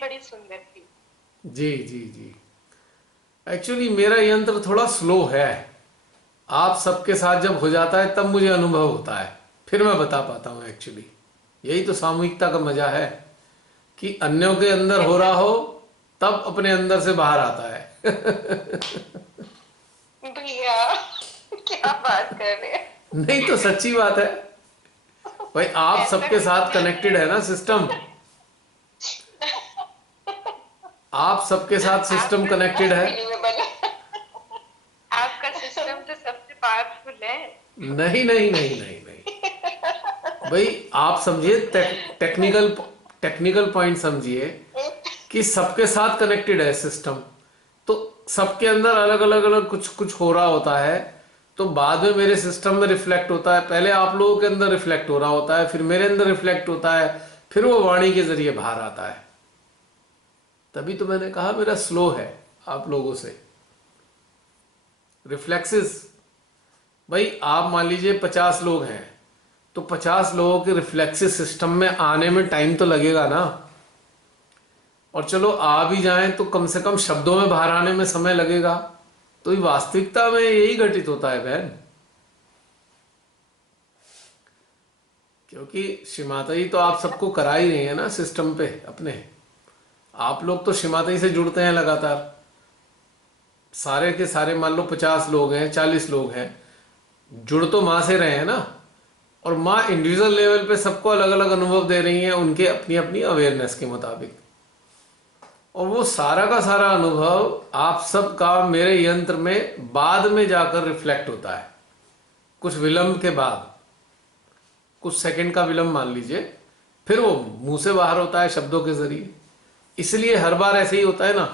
बड़ी सुंदर थी। जी जी जी। एक्चुअली मेरा यंत्र थोड़ा स्लो है। आप सबके साथ जब हो जाता है तब मुझे अनुभव होता है, फिर मैं बता पाता हूँ एक्चुअली। यही तो सामूहिकता का मजा है, कि अन्यों के अंदर हो ऐसा रहा हो तब अपने अंदर से बाहर आता है। भैया क्या बात कर रहे हैं। नहीं तो सच्ची बात है भाई, आप ऐसा सबके कुछ साथ नहीं कनेक्टेड है ना सिस्टम। आप सबके साथ सिस्टम आप तो कनेक्टेड है। अनबिलीवेबल है। आपका सिस्टम तो सबसे पावरफुल है। नहीं नहीं नहीं नहीं नहीं भाई, आप समझिए टेक्निकल टेक्निकल पॉइंट समझिए, कि सबके साथ कनेक्टेड है सिस्टम। तो सबके अंदर अलग अलग अलग कुछ कुछ हो रहा होता है, तो बाद में मेरे सिस्टम में रिफ्लेक्ट होता है। पहले आप लोगों के अंदर रिफ्लेक्ट हो रहा होता है, फिर मेरे अंदर रिफ्लेक्ट होता है, फिर वो वाणी के जरिए बाहर आता है। तभी तो मैंने कहा मेरा स्लो है आप लोगों से। रिफ्लेक्सेस, भाई आप मान लीजिए 50 लोग हैं, तो 50 लोगों के रिफ्लेक्सिस सिस्टम में आने में टाइम तो लगेगा ना। और चलो आ भी जाएं तो कम से कम शब्दों में बाहर आने में समय लगेगा। तो ये वास्तविकता में यही घटित होता है बहन। क्योंकि श्री माता जी तो आप सबको करा ही रही है ना सिस्टम पे अपने। आप लोग तो श्री माता जी से जुड़ते हैं लगातार। सारे के सारे मान लो 50 लोग हैं, 40 लोग हैं, जुड़ तो माँ से रहे हैं ना। और माँ इंडिविजुअल लेवल पे सबको अलग अलग अनुभव दे रही हैं, उनके अपनी अपनी अवेयरनेस के मुताबिक। और वो सारा का सारा अनुभव आप सबका मेरे यंत्र में बाद में जाकर रिफ्लेक्ट होता है, कुछ विलंब के बाद, कुछ सेकंड का विलंब मान लीजिए। फिर वो मुंह से बाहर होता है शब्दों के जरिए। इसलिए हर बार ऐसे ही होता है ना,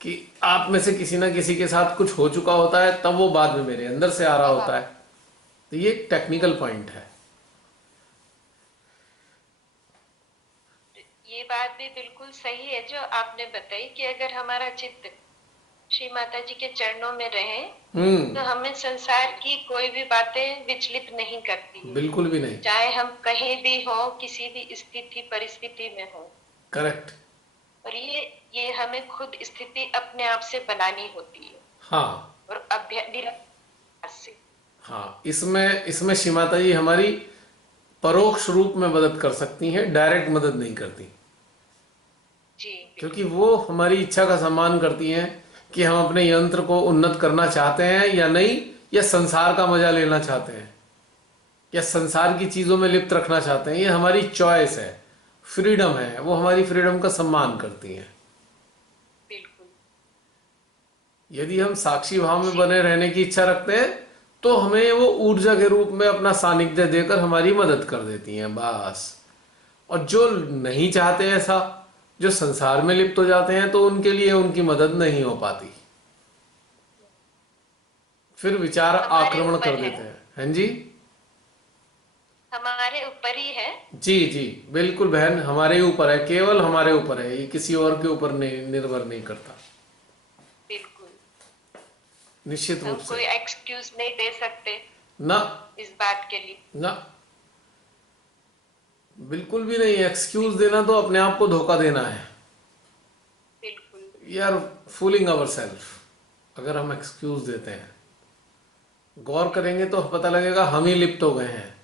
कि आप में से किसी ना किसी के साथ कुछ हो चुका होता है, तब वो बाद में मेरे अंदर से आ रहा हाँ, होता है। तो ये एक टेक्निकल पॉइंट है। ये बात भी बिल्कुल सही है जो आपने बताई कि अगर हमारा चित्त श्री माता जी के चरणों में रहे हम्म। तो हमें संसार की कोई भी बातें विचलित नहीं करती है। बिल्कुल भी नहीं। चाहे हम कहीं भी हो, किसी भी स्थिति परिस्थिति में हो। करेक्ट। और ये हमें खुद स्थिति अपने आप से बनानी होती है। हाँ और निरंतर से। हाँ, इसमें इसमें श्री माता जी हमारी परोक्ष रूप में मदद कर सकती हैं, डायरेक्ट मदद नहीं करती। जी क्योंकि बिल्कुल। वो हमारी इच्छा का सम्मान करती हैं, कि हम अपने यंत्र को उन्नत करना चाहते हैं या नहीं, या संसार का मजा लेना चाहते हैं, या संसार की चीज़ों में लिप्त रखना चाहते हैं। ये हमारी चॉइस है, फ्रीडम है। वो हमारी फ्रीडम का सम्मान करती हैं। बिल्कुल। यदि हम साक्षी भाव में इसी बने रहने की इच्छा रखते हैं, तो हमें वो ऊर्जा के रूप में अपना सानिध्य देकर हमारी मदद कर देती हैं बस। और जो नहीं चाहते ऐसा, जो संसार में लिप्त हो जाते हैं, तो उनके लिए उनकी मदद नहीं हो पाती। फिर विचार हमारे आक्रमण ऊपर कर है। देते हैं। हैं जी। हमारे ऊपर ही है। जी जी, बिल्कुल बहन, हमारे ही ऊपर है, केवल हमारे ऊपर है, ये किसी और के ऊपर नहीं, निर्भर नहीं करता। बिल्कुल। निश्चित रूप हम से। कोई एक्सक्यूज नहीं दे सकते ना इस बात के लिए। ना, बिल्कुल भी नहीं। एक्सक्यूज देना तो अपने आप को धोखा देना है। बिल्कुल। We are fooling our self अगर हम एक्सक्यूज देते हैं। गौर करेंगे तो पता लगेगा हम ही लिप्त हो गए हैं,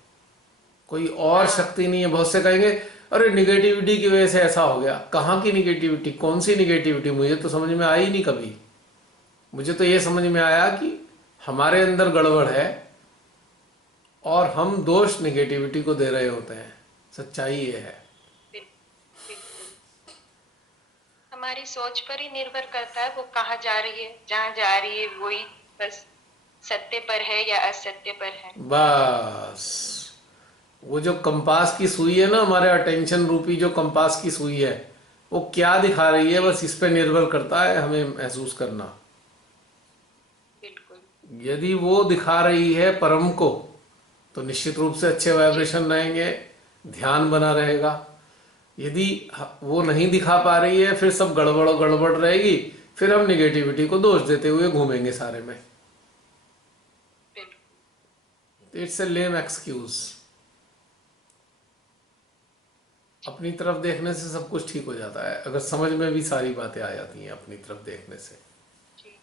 कोई और हाँ। शक्ति नहीं है। बहुत से कहेंगे अरे निगेटिविटी की वजह से ऐसा हो गया। कहाँ की निगेटिविटी, कौन सी निगेटिविटी? मुझे तो समझ में आई नहीं कभी। मुझे तो ये समझ में आया कि हमारे अंदर गड़बड़ है, और हम दोष निगेटिविटी को दे रहे होते हैं। सच्चाई ये है। बिल्कुल। हमारी सोच पर ही निर्भर करता है वो कहाँ जा रही है। जहाँ जा रही है वही बस सत्य पर है या असत्य पर है। बस वो जो कंपास की सुई है ना, हमारे अटेंशन रूपी जो कंपास की सुई है, वो क्या दिखा रही है, जी बस इस पे निर्भर करता है हमें महसूस करना। बिल्कुल। यदि वो दिखा रही है परम को, तो निश्चित रूप से अच्छे जी वाइब्रेशन रहेंगे, ध्यान बना रहेगा। यदि वो नहीं दिखा पा रही है, फिर सब गड़बड़ गड़बड़ रहेगी। फिर हम निगेटिविटी को दोष देते हुए घूमेंगे सारे में। बिल्कुल। It's a lame excuse. अपनी तरफ देखने से सब कुछ ठीक हो जाता है, अगर समझ में भी सारी बातें आ जाती हैं अपनी तरफ देखने से। जी।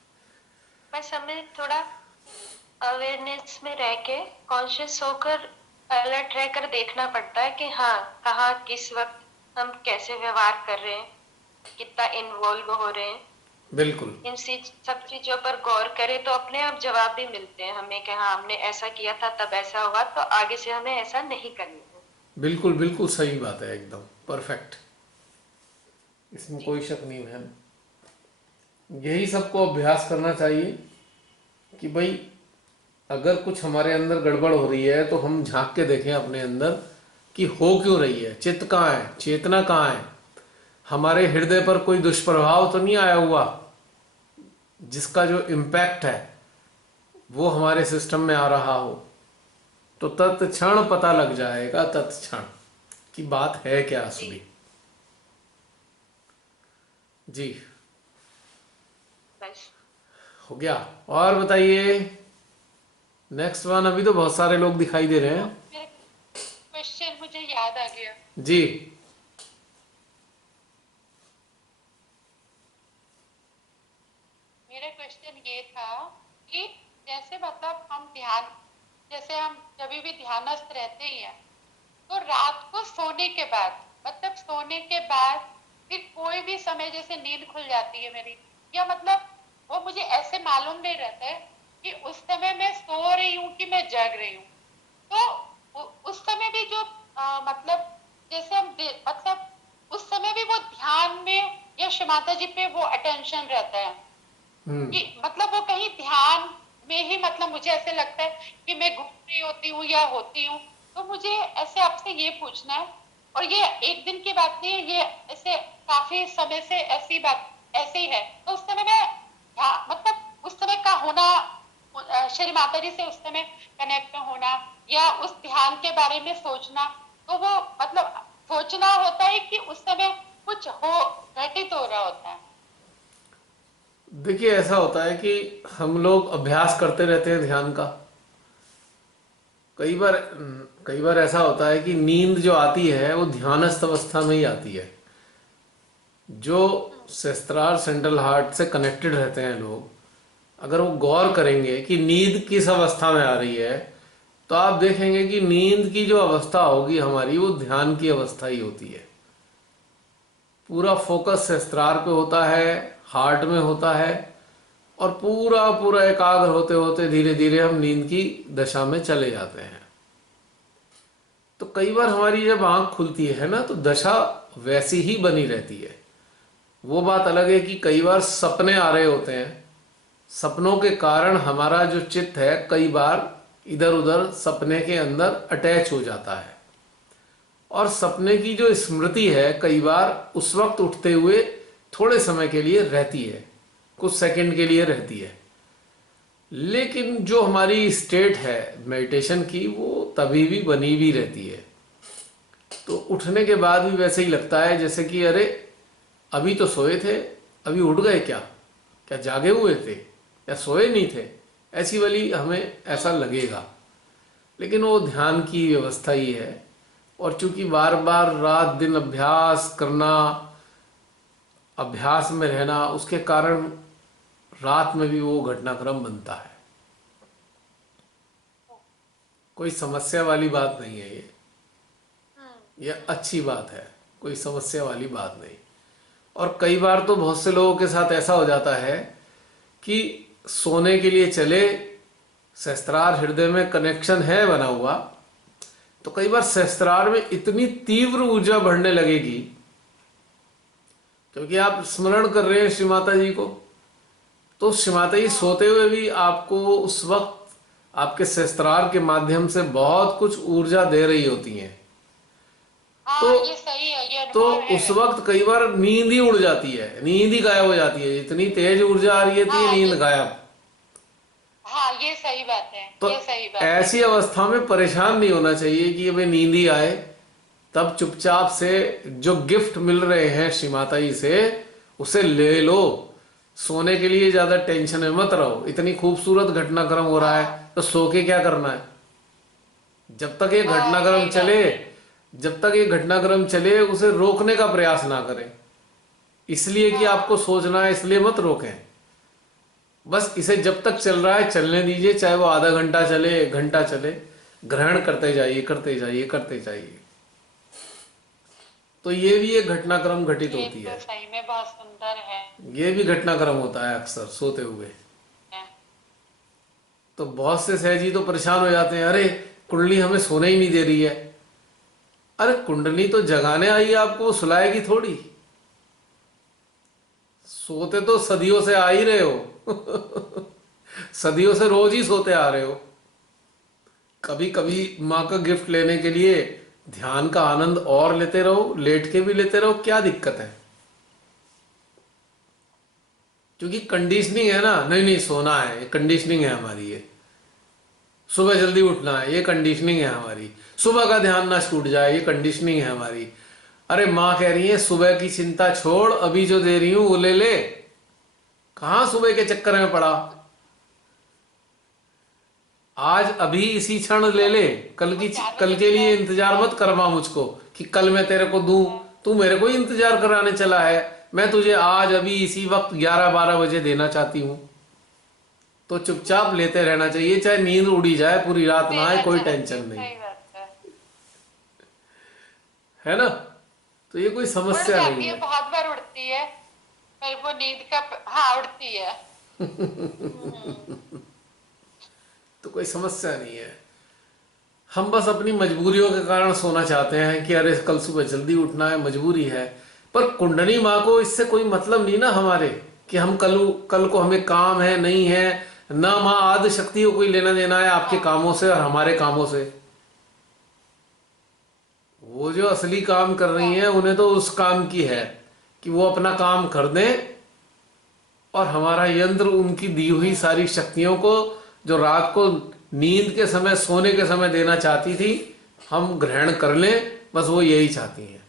बस हमें थोड़ा अवेयरनेस में रह के, कॉन्शियस होकर, अलर्ट रहकर देखना पड़ता है कि हाँ, कहाँ किस वक्त हम कैसे व्यवहार कर रहे हैं, कितना इन्वॉल्व हो रहे हैं। बिल्कुल इन सब चीजों पर गौर करें तो अपने आप जवाब भी मिलते हैं हमें कि हाँ, हमने ऐसा किया था तब ऐसा हुआ, तो आगे से हमें ऐसा नहीं करना है। बिल्कुल बिल्कुल सही बात है, एकदम परफेक्ट, इसमें जी। कोई शक नहीं है। यही सबको अभ्यास करना चाहिए कि भाई अगर कुछ हमारे अंदर गड़बड़ हो रही है तो हम झांक के देखें अपने अंदर कि हो क्यों रही है, चित्त कहाँ है, चेतना कहाँ है, हमारे हृदय पर कोई दुष्प्रभाव तो नहीं आया हुआ जिसका जो इम्पैक्ट है वो हमारे सिस्टम में आ रहा हो। तो तत्क्षण पता लग जाएगा, तत्क्षण की बात है क्या जी। असली। जी, बस। हो गया। और बताइए नेक्स्ट वन, अभी तो बहुत सारे लोग दिखाई दे रहे तो हैं। मेरे क्वेश्चन मुझे याद आ गया। जी, मेरा क्वेश्चन ये था कि जैसे मतलब हम ध्यान, जैसे हम जब भी ध्यानस्थ रहते ही हैं तो रात को सोने के बाद, मतलब सोने के बाद फिर कोई भी समय जैसे नींद खुल जाती है मेरी, या मतलब वो मुझे ऐसे मालूम नहीं रहता है कि उस समय मैं सो रही हूँ कि मैं जग रही हूँ। तो उस समय भी जो मतलब जैसे मतलब उस समय भी वो ध्यान में या श्री माता जी पे वो अटेंशन रहता है कि मतलब वो कहीं ध्यान में ही, मतलब मुझे ऐसे लगता है कि मैं घूम रही होती हूँ या होती हूँ। तो मुझे ऐसे आपसे ये पूछना है, और ये एक दिन की बात नहीं है, ये ऐसे काफी समय से ऐसी बात ऐसे ही है। तो उस समय मैं मतलब उस समय का होना, श्री माता जी से उस समय कनेक्ट होना या उस ध्यान के बारे में सोचना, तो वो मतलब सोचना होता है कि उस समय कुछ हो घटित हो रहा होता है। देखिए ऐसा होता है कि हम लोग अभ्यास करते रहते हैं ध्यान का। कई बार ऐसा होता है कि नींद जो आती है वो ध्यानस्थ अवस्था में ही आती है। जो सहस्त्रार सेंट्रल हार्ट से कनेक्टेड रहते हैं लोग, अगर वो गौर करेंगे कि नींद किस अवस्था में आ रही है, तो आप देखेंगे कि नींद की जो अवस्था होगी हमारी वो ध्यान की अवस्था ही होती है। पूरा फोकस सहस्त्रार पे होता है, हार्ट में होता है, और पूरा पूरा एकाग्र होते होते धीरे धीरे हम नींद की दशा में चले जाते हैं। तो कई बार हमारी जब आंख खुलती है ना तो दशा वैसी ही बनी रहती है। वो बात अलग है कि कई बार सपने आ रहे होते हैं, सपनों के कारण हमारा जो चित्त है कई बार इधर उधर सपने के अंदर अटैच हो जाता है, और सपने की जो स्मृति है कई बार उस वक्त उठते हुए थोड़े समय के लिए रहती है, कुछ सेकंड के लिए रहती है। लेकिन जो हमारी स्टेट है मेडिटेशन की वो तभी भी बनी भी रहती है। तो उठने के बाद भी वैसे ही लगता है जैसे कि अरे अभी तो सोए थे, अभी उठ गए क्या, क्या जागे हुए थे या सोए नहीं थे, ऐसी वाली हमें ऐसा लगेगा। लेकिन वो ध्यान की व्यवस्था ही है, और चूंकि बार बार रात दिन अभ्यास करना, अभ्यास में रहना, उसके कारण रात में भी वो घटनाक्रम बनता है। कोई समस्या वाली बात नहीं है ये अच्छी बात है, कोई समस्या वाली बात नहीं। और कई बार तो बहुत से लोगों के साथ ऐसा हो जाता है कि सोने के लिए चले, सहस्त्रार हृदय में कनेक्शन है बना हुआ, तो कई बार सहस्त्रार में इतनी तीव्र ऊर्जा बढ़ने लगेगी क्योंकि आप स्मरण कर रहे हैं श्री माता जी को, तो श्री माता जी सोते हुए भी आपको उस वक्त आपके सहस्त्रार के माध्यम से बहुत कुछ ऊर्जा दे रही होती हैं। तो हाँ ये सही है, ये तो अनुभव उस है। वक्त कई बार नींद ही उड़ जाती है, नींद ही गायब हो जाती है, इतनी तेज ऊर्जा आ रही है हाँ नींद ये, गायब। हाँ ये सही बात है, तो ये सही बात है। ऐसी अवस्था में परेशान नहीं होना चाहिए कि हमें नींद ही आए। तब चुपचाप से जो गिफ्ट मिल रहे हैं श्री माता जी से उसे ले लो। सोने के लिए ज्यादा टेंशन में मत रहो, इतनी खूबसूरत घटनाक्रम हो रहा है हाँ तो सो के क्या करना है। जब तक ये हाँ घटनाक्रम सही बात चले है। जब तक ये घटनाक्रम चले उसे रोकने का प्रयास ना करें, इसलिए कि आपको सोचना है इसलिए मत रोकें। बस इसे जब तक चल रहा है चलने दीजिए, चाहे वो आधा घंटा चले, 1 घंटा चले, ग्रहण करते जाइए, करते जाइए, करते जाइए। तो ये भी एक घटनाक्रम घटित ये होती तो है। सही में बहुत सुंदर है। ये भी घटनाक्रम होता है अक्सर सोते हुए। तो बहुत से सहजी तो परेशान हो जाते हैं, अरे कुंडली हमें सोने ही नहीं दे रही है। अरे कुंडली तो जगाने आई है आपको, वो सुलाएगी थोड़ी। सोते तो सदियों से आ ही रहे हो सदियों से रोज ही सोते आ रहे हो। कभी कभी माँ का गिफ्ट लेने के लिए ध्यान का आनंद और लेते रहो, लेट के भी लेते रहो, क्या दिक्कत है? क्योंकि कंडीशनिंग है ना, नहीं नहीं सोना है, ये कंडीशनिंग है हमारी। ये सुबह जल्दी उठना है, ये कंडीशनिंग है हमारी। सुबह का ध्यान ना छूट जाए, ये कंडीशनिंग है हमारी। अरे माँ कह रही है सुबह की चिंता छोड़, अभी जो दे रही हूं वो ले ले। कहां सुबह के चक्कर में पड़ा? आज अभी इसी क्षण ले ले, वो 4 कल बजे के लिए सुबह इंतजार मत करवा मुझको कि कल मैं तेरे को दूं। तू मेरे को ही इंतजार कराने चला है। मैं तुझे आज अभी इसी वक्त 11-12 बजे देना चाहती हूं। तो चुपचाप लेते रहना चाहिए, चाहे नींद उड़ी जाए, पूरी रात ना आए, देना कोई चाहिए, टेंशन नहीं। सही बात है। है ना? तो ये कोई उड़ समस्या नहीं जाती है, है। बहुत बार उड़ती है, पर वो नींद का, हाँ उड़ती है। तो कोई समस्या नहीं है। हम बस अपनी मजबूरियों के कारण सोना चाहते हैं कि अरे कल सुबह जल्दी उठना है, मजबूरी है। पर कुंडली माँ को इससे कोई मतलब नहीं ना हमारे, कि हम कल को हमें काम है नहीं है। ना माँ आदि शक्ति को कोई लेना देना है आपके हाँ, कामों से और हमारे कामों से। वो जो असली काम कर रही हैं उन्हें तो उस काम की है कि वो अपना काम कर दें, और हमारा यंत्र उनकी दी हुई सारी शक्तियों को जो रात को नींद के समय, सोने के समय देना चाहती थी, हम ग्रहण कर लें। बस वो यही चाहती हैं,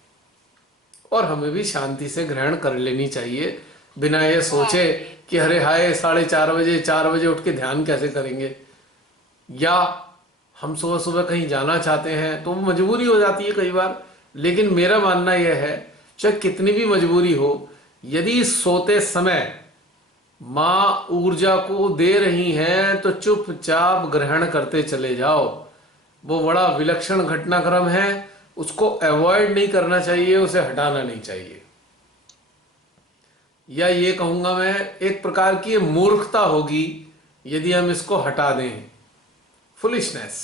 और हमें भी शांति से ग्रहण कर लेनी चाहिए, बिना ये सोचे हाँ, कि अरे हाय 4:30 बजे 4 बजे उठ के ध्यान कैसे करेंगे। या हम सुबह सुबह कहीं जाना चाहते हैं तो वो मजबूरी हो जाती है कई बार। लेकिन मेरा मानना यह है, चाहे कितनी भी मजबूरी हो, यदि सोते समय माँ ऊर्जा को दे रही हैं तो चुपचाप ग्रहण करते चले जाओ। वो बड़ा विलक्षण घटनाक्रम है, उसको अवॉइड नहीं करना चाहिए, उसे हटाना नहीं चाहिए। या ये कहूंगा मैं, एक प्रकार की ये मूर्खता होगी यदि हम इसको हटा दें, फुलिशनेस।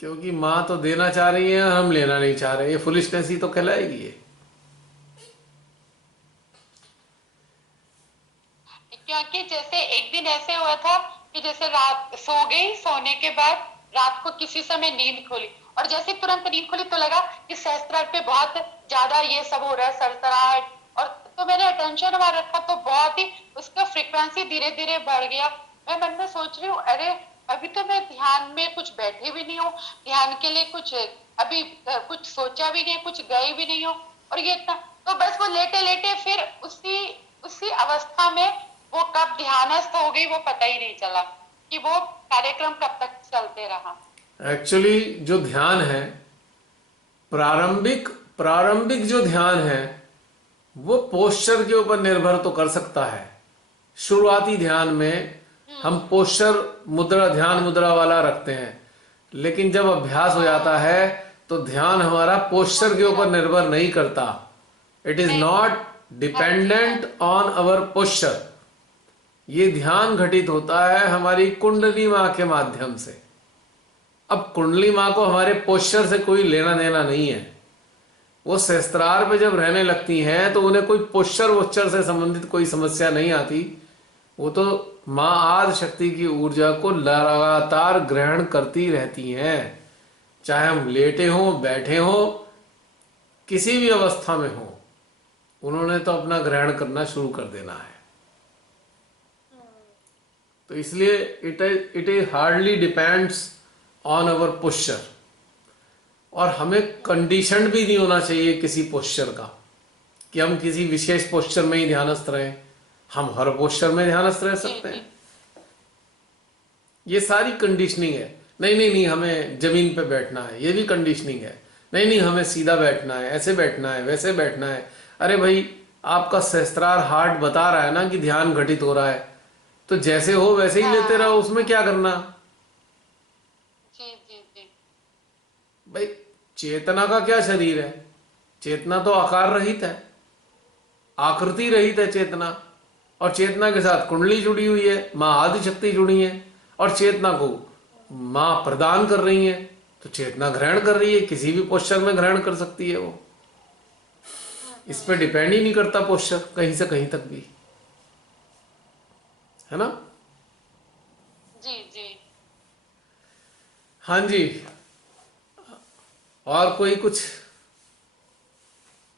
क्योंकि माँ तो देना चाह रही है, हम लेना नहीं चाह रहे, ये फुलिशनेस ही तो कहलाएगी ये। क्योंकि जैसे एक दिन ऐसे हुआ था कि जैसे रात सो गई, सोने के बाद रात को किसी समय नींद खोली, और जैसे तुरंत नींद खोली तो लगा कि सहस्त्रार पे बहुत ज्यादा ये सब हो रहा है, सरसराहट। और तो मैंने अटेंशन वहां रखा तो बहुत ही उसका फ्रीक्वेंसी धीरे धीरे बढ़ गया। मैं मन में सोच रही हूँ, अरे अभी तो मैं ध्यान में कुछ बैठी भी नहीं हूँ, ध्यान के लिए कुछ अभी कुछ सोचा भी नहीं, कुछ गई भी नहीं हूँ, और ये इतना। तो बस वो लेटे लेटे फिर उसी उसी अवस्था में वो कब ध्यानस्थ हो गई वो पता ही नहीं चला कि वो कार्यक्रम कब तक चलते रहा। एक्चुअली जो ध्यान है, प्रारंभिक प्रारंभिक जो ध्यान है वो पोस्चर के ऊपर निर्भर तो कर सकता है। शुरुआती ध्यान में हम पोस्चर मुद्रा, ध्यान मुद्रा वाला रखते हैं, लेकिन जब अभ्यास हो जाता है तो ध्यान हमारा पोस्चर के ऊपर निर्भर नहीं करता। इट इज नहीं, नॉट हाँ जी, हाँ डिपेंडेंट ऑन अवर पोस्चर। ये ध्यान घटित होता है हमारी कुंडली माँ के माध्यम से। अब कुंडली माँ को हमारे पोस्चर से कोई लेना देना नहीं है। वो सहस्त्रार पे जब रहने लगती हैं तो उन्हें कोई पोस्चर वोस्चर से संबंधित कोई समस्या नहीं आती। वो तो माँ आदि शक्ति की ऊर्जा को लगातार ग्रहण करती रहती हैं, चाहे हम लेटे हों, बैठे हों, किसी भी अवस्था में हो, उन्होंने तो अपना ग्रहण करना शुरू कर देना है। तो इसलिए it is hardly depends on our posture. और हमें कंडीशन भी नहीं होना चाहिए किसी पोस्चर का कि हम किसी विशेष पोस्चर में ही ध्यानस्थ रहें। हम हर पोस्चर में ध्यानस्थ रह सकते हैं। ये सारी कंडीशनिंग है। नहीं नहीं नहीं, हमें जमीन पे बैठना है, ये भी कंडीशनिंग है। नहीं नहीं, हमें सीधा बैठना है, ऐसे बैठना है, वैसे बैठना है। अरे भाई, आपका सहस्त्रार हार्ट बता रहा है ना कि ध्यान घटित हो रहा है, तो जैसे हो वैसे ही लेते रहो, हाँ। उसमें क्या करना। जी जी जी। भाई, चेतना का क्या शरीर है? चेतना तो आकार रहित है, आकृति रहित है चेतना। और चेतना के साथ कुंडली जुड़ी हुई है, माँ आदि शक्ति जुड़ी है, और चेतना को माँ प्रदान कर रही है। तो चेतना ग्रहण कर रही है, किसी भी पोस्चर में ग्रहण कर सकती है वो। इस पे डिपेंड ही नहीं करता पोस्चर कहीं से कहीं तक भी, है ना। जी जी। हाँ जी। और कोई कुछ?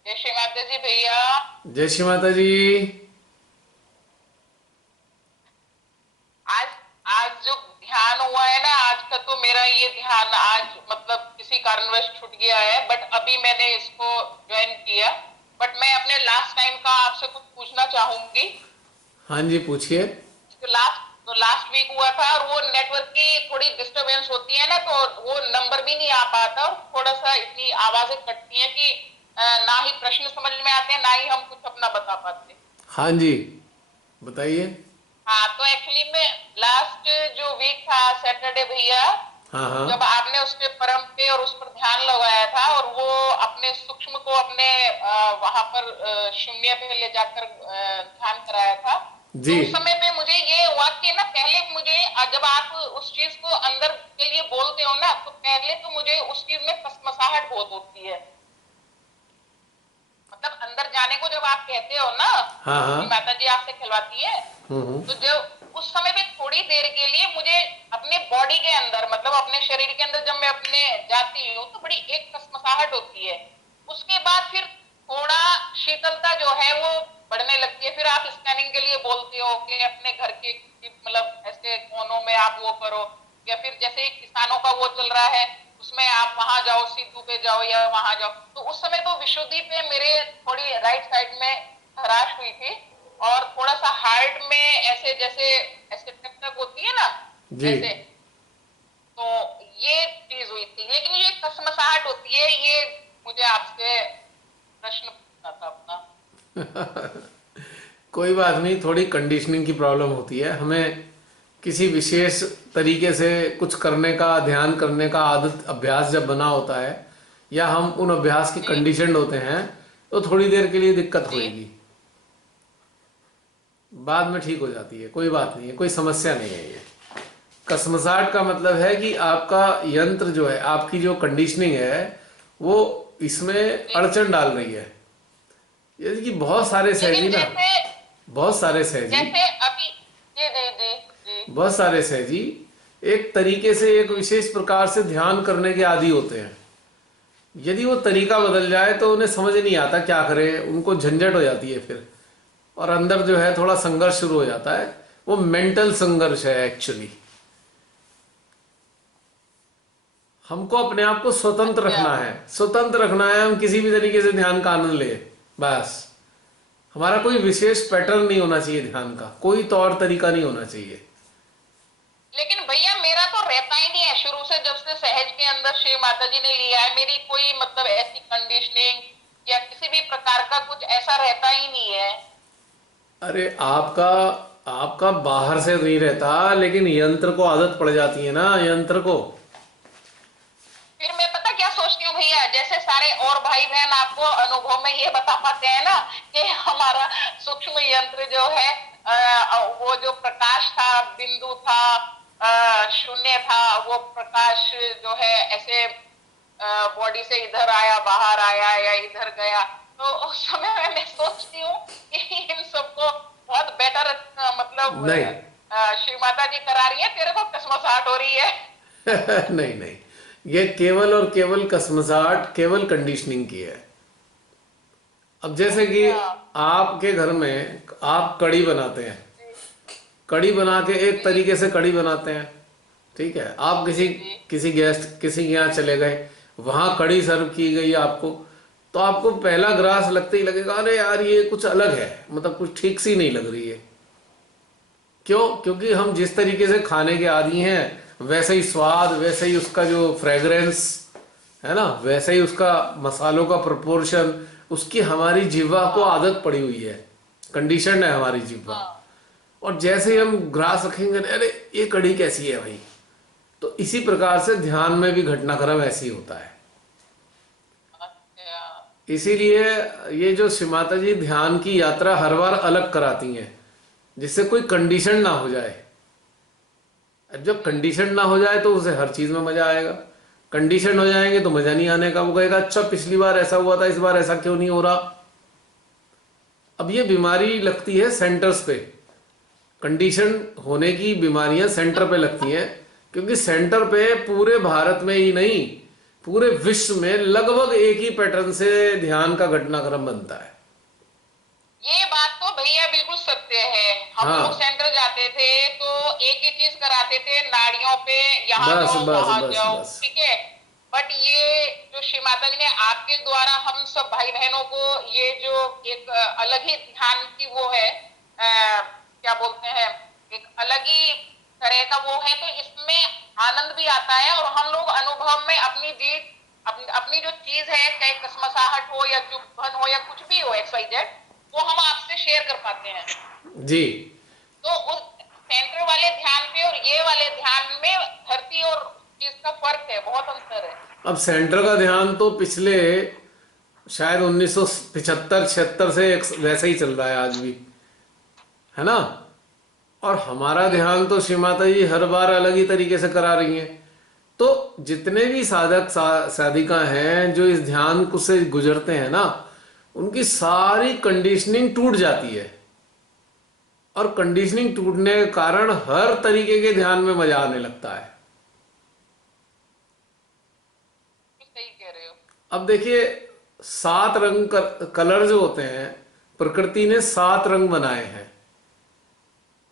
जय श्री माता जी भैया। जय श्री माता जी। आज आज जो ध्यान हुआ है ना, आज का तो मेरा ये ध्यान आज मतलब किसी कारणवश छूट गया है, बट अभी मैंने इसको ज्वाइन किया। बट मैं अपने लास्ट टाइम का आपसे कुछ पूछना चाहूंगी। हाँ जी, पूछिए। लास्ट वीक हुआ था और वो नेटवर्क की थोड़ी डिस्टरबेंस होती है ना, तो वो नंबर भी नहीं आ पाता और थोड़ा सा इतनी आवाजें कटती हैं कि ना ही प्रश्न समझ में आते हैं, ना ही हम कुछ अपना बता पाते। हाँ जी, बताइए। हाँ, तो एक्चुअली में लास्ट जो वीक था सैटरडे भैया, हाँ हाँ। जब आपने उसके परम पे और उस पर ध्यान लगाया था और वो अपने सूक्ष्म को अपने वहां पर शून्य पे ले जाकर ध्यान कराया था, जी तो उस समय पे मुझे ये हुआ कि ना, पहले मुझे जब आप उस चीज को अंदर के लिए बोलते हो ना, तो पहले तो मुझे उस चीज में कसमसाहट बहुत होती है। मतलब अंदर जाने को जब आप कहते हो ना, हाँ हाँ। कि माता जी आपसे खिलवाती है, तो जब उस समय पे थोड़ी देर के लिए मुझे अपने बॉडी के अंदर, मतलब अपने शरीर के अंदर जब मैं अपने जाती हूँ, तो बड़ी एक कसमसाहट होती है। उसके बाद फिर थोड़ा शीतलता जो है वो बढ़ने लगती है। फिर आप स्कैनिंग के लिए बोलते हो कि अपने घर के मतलब ऐसे कोनों में आप वो करो, या फिर जैसे किसानों का वो चल रहा है, उसमें आप वहां जाओ, सीधू पे जाओ या वहां जाओ। तो उस समय तो विशुद्धि पे मेरे थोड़ी राइट साइड में खराश हुई थी, और थोड़ा सा हार्ट में ऐसे जैसे ऐसे टक टक होती है ना, जी। ऐसे। तो ये चीज हुई थी, लेकिन ये कसमसाहट होती है, ये मुझे आपसे प्रश्न पूछना था अपना। कोई बात नहीं, थोड़ी कंडीशनिंग की प्रॉब्लम होती है हमें। किसी विशेष तरीके से कुछ करने का, ध्यान करने का आदत अभ्यास जब बना होता है, या हम उन अभ्यास के जी कंडीशनड होते हैं, तो थोड़ी देर के लिए दिक्कत जी। होएगी, बाद में ठीक हो जाती है। कोई बात नहीं है, कोई समस्या नहीं है ये। कसमसाहट का मतलब है कि आपका यंत्र जो है, आपकी जो कंडीशनिंग है, वो इसमें जी। अड़चन डाल रही है। जैसे कि बहुत सारे सहजी लेकिन ना, जैसे बहुत सारे सहजी, जैसे अभी, जी जी जी जी बहुत सारे सहजी एक तरीके से, एक विशेष प्रकार से ध्यान करने के आदी होते हैं। यदि वो तरीका बदल जाए तो उन्हें समझ नहीं आता क्या करें, उनको झंझट हो जाती है फिर, और अंदर जो है थोड़ा संघर्ष शुरू हो जाता है। वो मेंटल संघर्ष है एक्चुअली। हमको अपने आप को स्वतंत्र अच्छा। रखना है, स्वतंत्र रखना है। हम किसी भी तरीके से ध्यान का आनंद ले, बस। हमारा कोई विशेष पैटर्न नहीं होना चाहिए ध्यान का, कोई तौर तरीका नहीं होना चाहिए। लेकिन भैया मेरा तो रहता ही नहीं है शुरू से, जब से सहज के अंदर शिव माता जी ने लिया है, मेरी कोई मतलब ऐसी कंडीशनिंग या किसी भी प्रकार का कुछ ऐसा रहता ही नहीं है। अरे आपका आपका बाहर से नहीं रहता, लेकिन यंत्र को आदत पड़ जाती है ना, यंत्र को। फिर मैं पता क्या सोचती हूँ भैया, जैसे सारे और भाई बहन आपको अनुभव में ये बता पाते हैं ना कि हमारा सूक्ष्म यंत्र जो है, वो जो प्रकाश था, बिंदु था, शून्य था, वो प्रकाश जो है ऐसे बॉडी से इधर आया, बाहर आया या इधर गया। तो उस समय मैं सोचती हूँ कि इन सबको बहुत बेटर मतलब नहीं। श्री माता जी करा रही है, तेरे को कसमसाहट हो रही है। नहीं नहीं, ये केवल और केवल कसमसाहट केवल कंडीशनिंग की है। अब जैसे कि अच्छा। आपके घर में आप कढ़ी बनाते हैं, जी कढ़ी बना के एक जी तरीके से कढ़ी बनाते हैं, ठीक है। आप जी किसी जी किसी गेस्ट, किसी के यहाँ चले गए, वहाँ कढ़ी सर्व की गई आपको, तो आपको पहला ग्रास लगते ही लगेगा, अरे यार ये कुछ अलग है, मतलब कुछ ठीक सी नहीं लग रही है। क्यों? क्योंकि हम जिस तरीके से खाने के आदी हैं वैसे ही स्वाद, वैसे ही उसका जो फ्रेग्रेंस है ना, वैसे ही उसका मसालों का प्रोपोर्शन, उसकी हमारी जीवा को हाँ आदत पड़ी हुई है, कंडीशन है हमारी जीवा। हाँ। और जैसे ही हम ग्रास रखेंगे, अरे ये कढ़ी कैसी है भाई, तो इसी प्रकार से ध्यान में भी घटनाक्रम ऐसे ही होता है। अच्छा। इसीलिए ये जो श्री माता जी ध्यान की यात्रा हर बार अलग कराती हैं, जिससे कोई कंडीशन ना हो जाए। अब जब कंडीशन ना हो जाए तो उसे हर चीज में मजा आएगा, कंडीशन हो जाएंगे तो मजा नहीं आने का। वो कहेगा अच्छा पिछली बार ऐसा हुआ था, इस बार ऐसा क्यों नहीं हो रहा। अब ये बीमारी लगती है सेंटर्स पे, कंडीशन होने की बीमारियां सेंटर पे लगती हैं, क्योंकि सेंटर पे पूरे भारत में ही नहीं, पूरे विश्व में लगभग एक ही पैटर्न से ध्यान का घटनाक्रम बनता है। ये बात तो भैया बिल्कुल सत्य है। हम लोग हाँ, सेंटर जाते थे तो एक ही चीज कराते थे, नाड़ियों पे यहाँ बस जाओ बस वहां बस जाओ, बस। ठीक है। बट ये जो श्री माता जी ने आपके द्वारा हम सब भाई बहनों को ये जो एक अलग ही ध्यान की वो है, क्या बोलते हैं, एक अलग ही तरह का वो है, तो इसमें आनंद भी आता है और हम लोग अनुभव में अपनी जीत, अपनी जो चीज है, चाहे कसमसाहट हो या चुभन हो या कुछ भी हो, XYZ, वो हम आपसे शेयर कर पाते हैं। जी। तो उस सेंटर वाले ध्यान पे और ये वाले ध्यान में धरती और चीज का फर्क है, बहुत अंतर है। अब सेंटर का ध्यान तो पिछले शायद 1975-76 से वैसा ही चल रहा है आज भी, है ना। और हमारा ध्यान तो श्री माता जी हर बार अलग ही तरीके से करा रही हैं। तो जितने भी साधक साधिका हैं जो इस ध्यान को से गुजरते हैं ना, उनकी सारी कंडीशनिंग टूट जाती है, और कंडीशनिंग टूटने के कारण हर तरीके के ध्यान में मजा आने लगता है। सही कह रहे हो। अब देखिए, 7 रंग कलर जो होते हैं, प्रकृति ने 7 रंग बनाए हैं।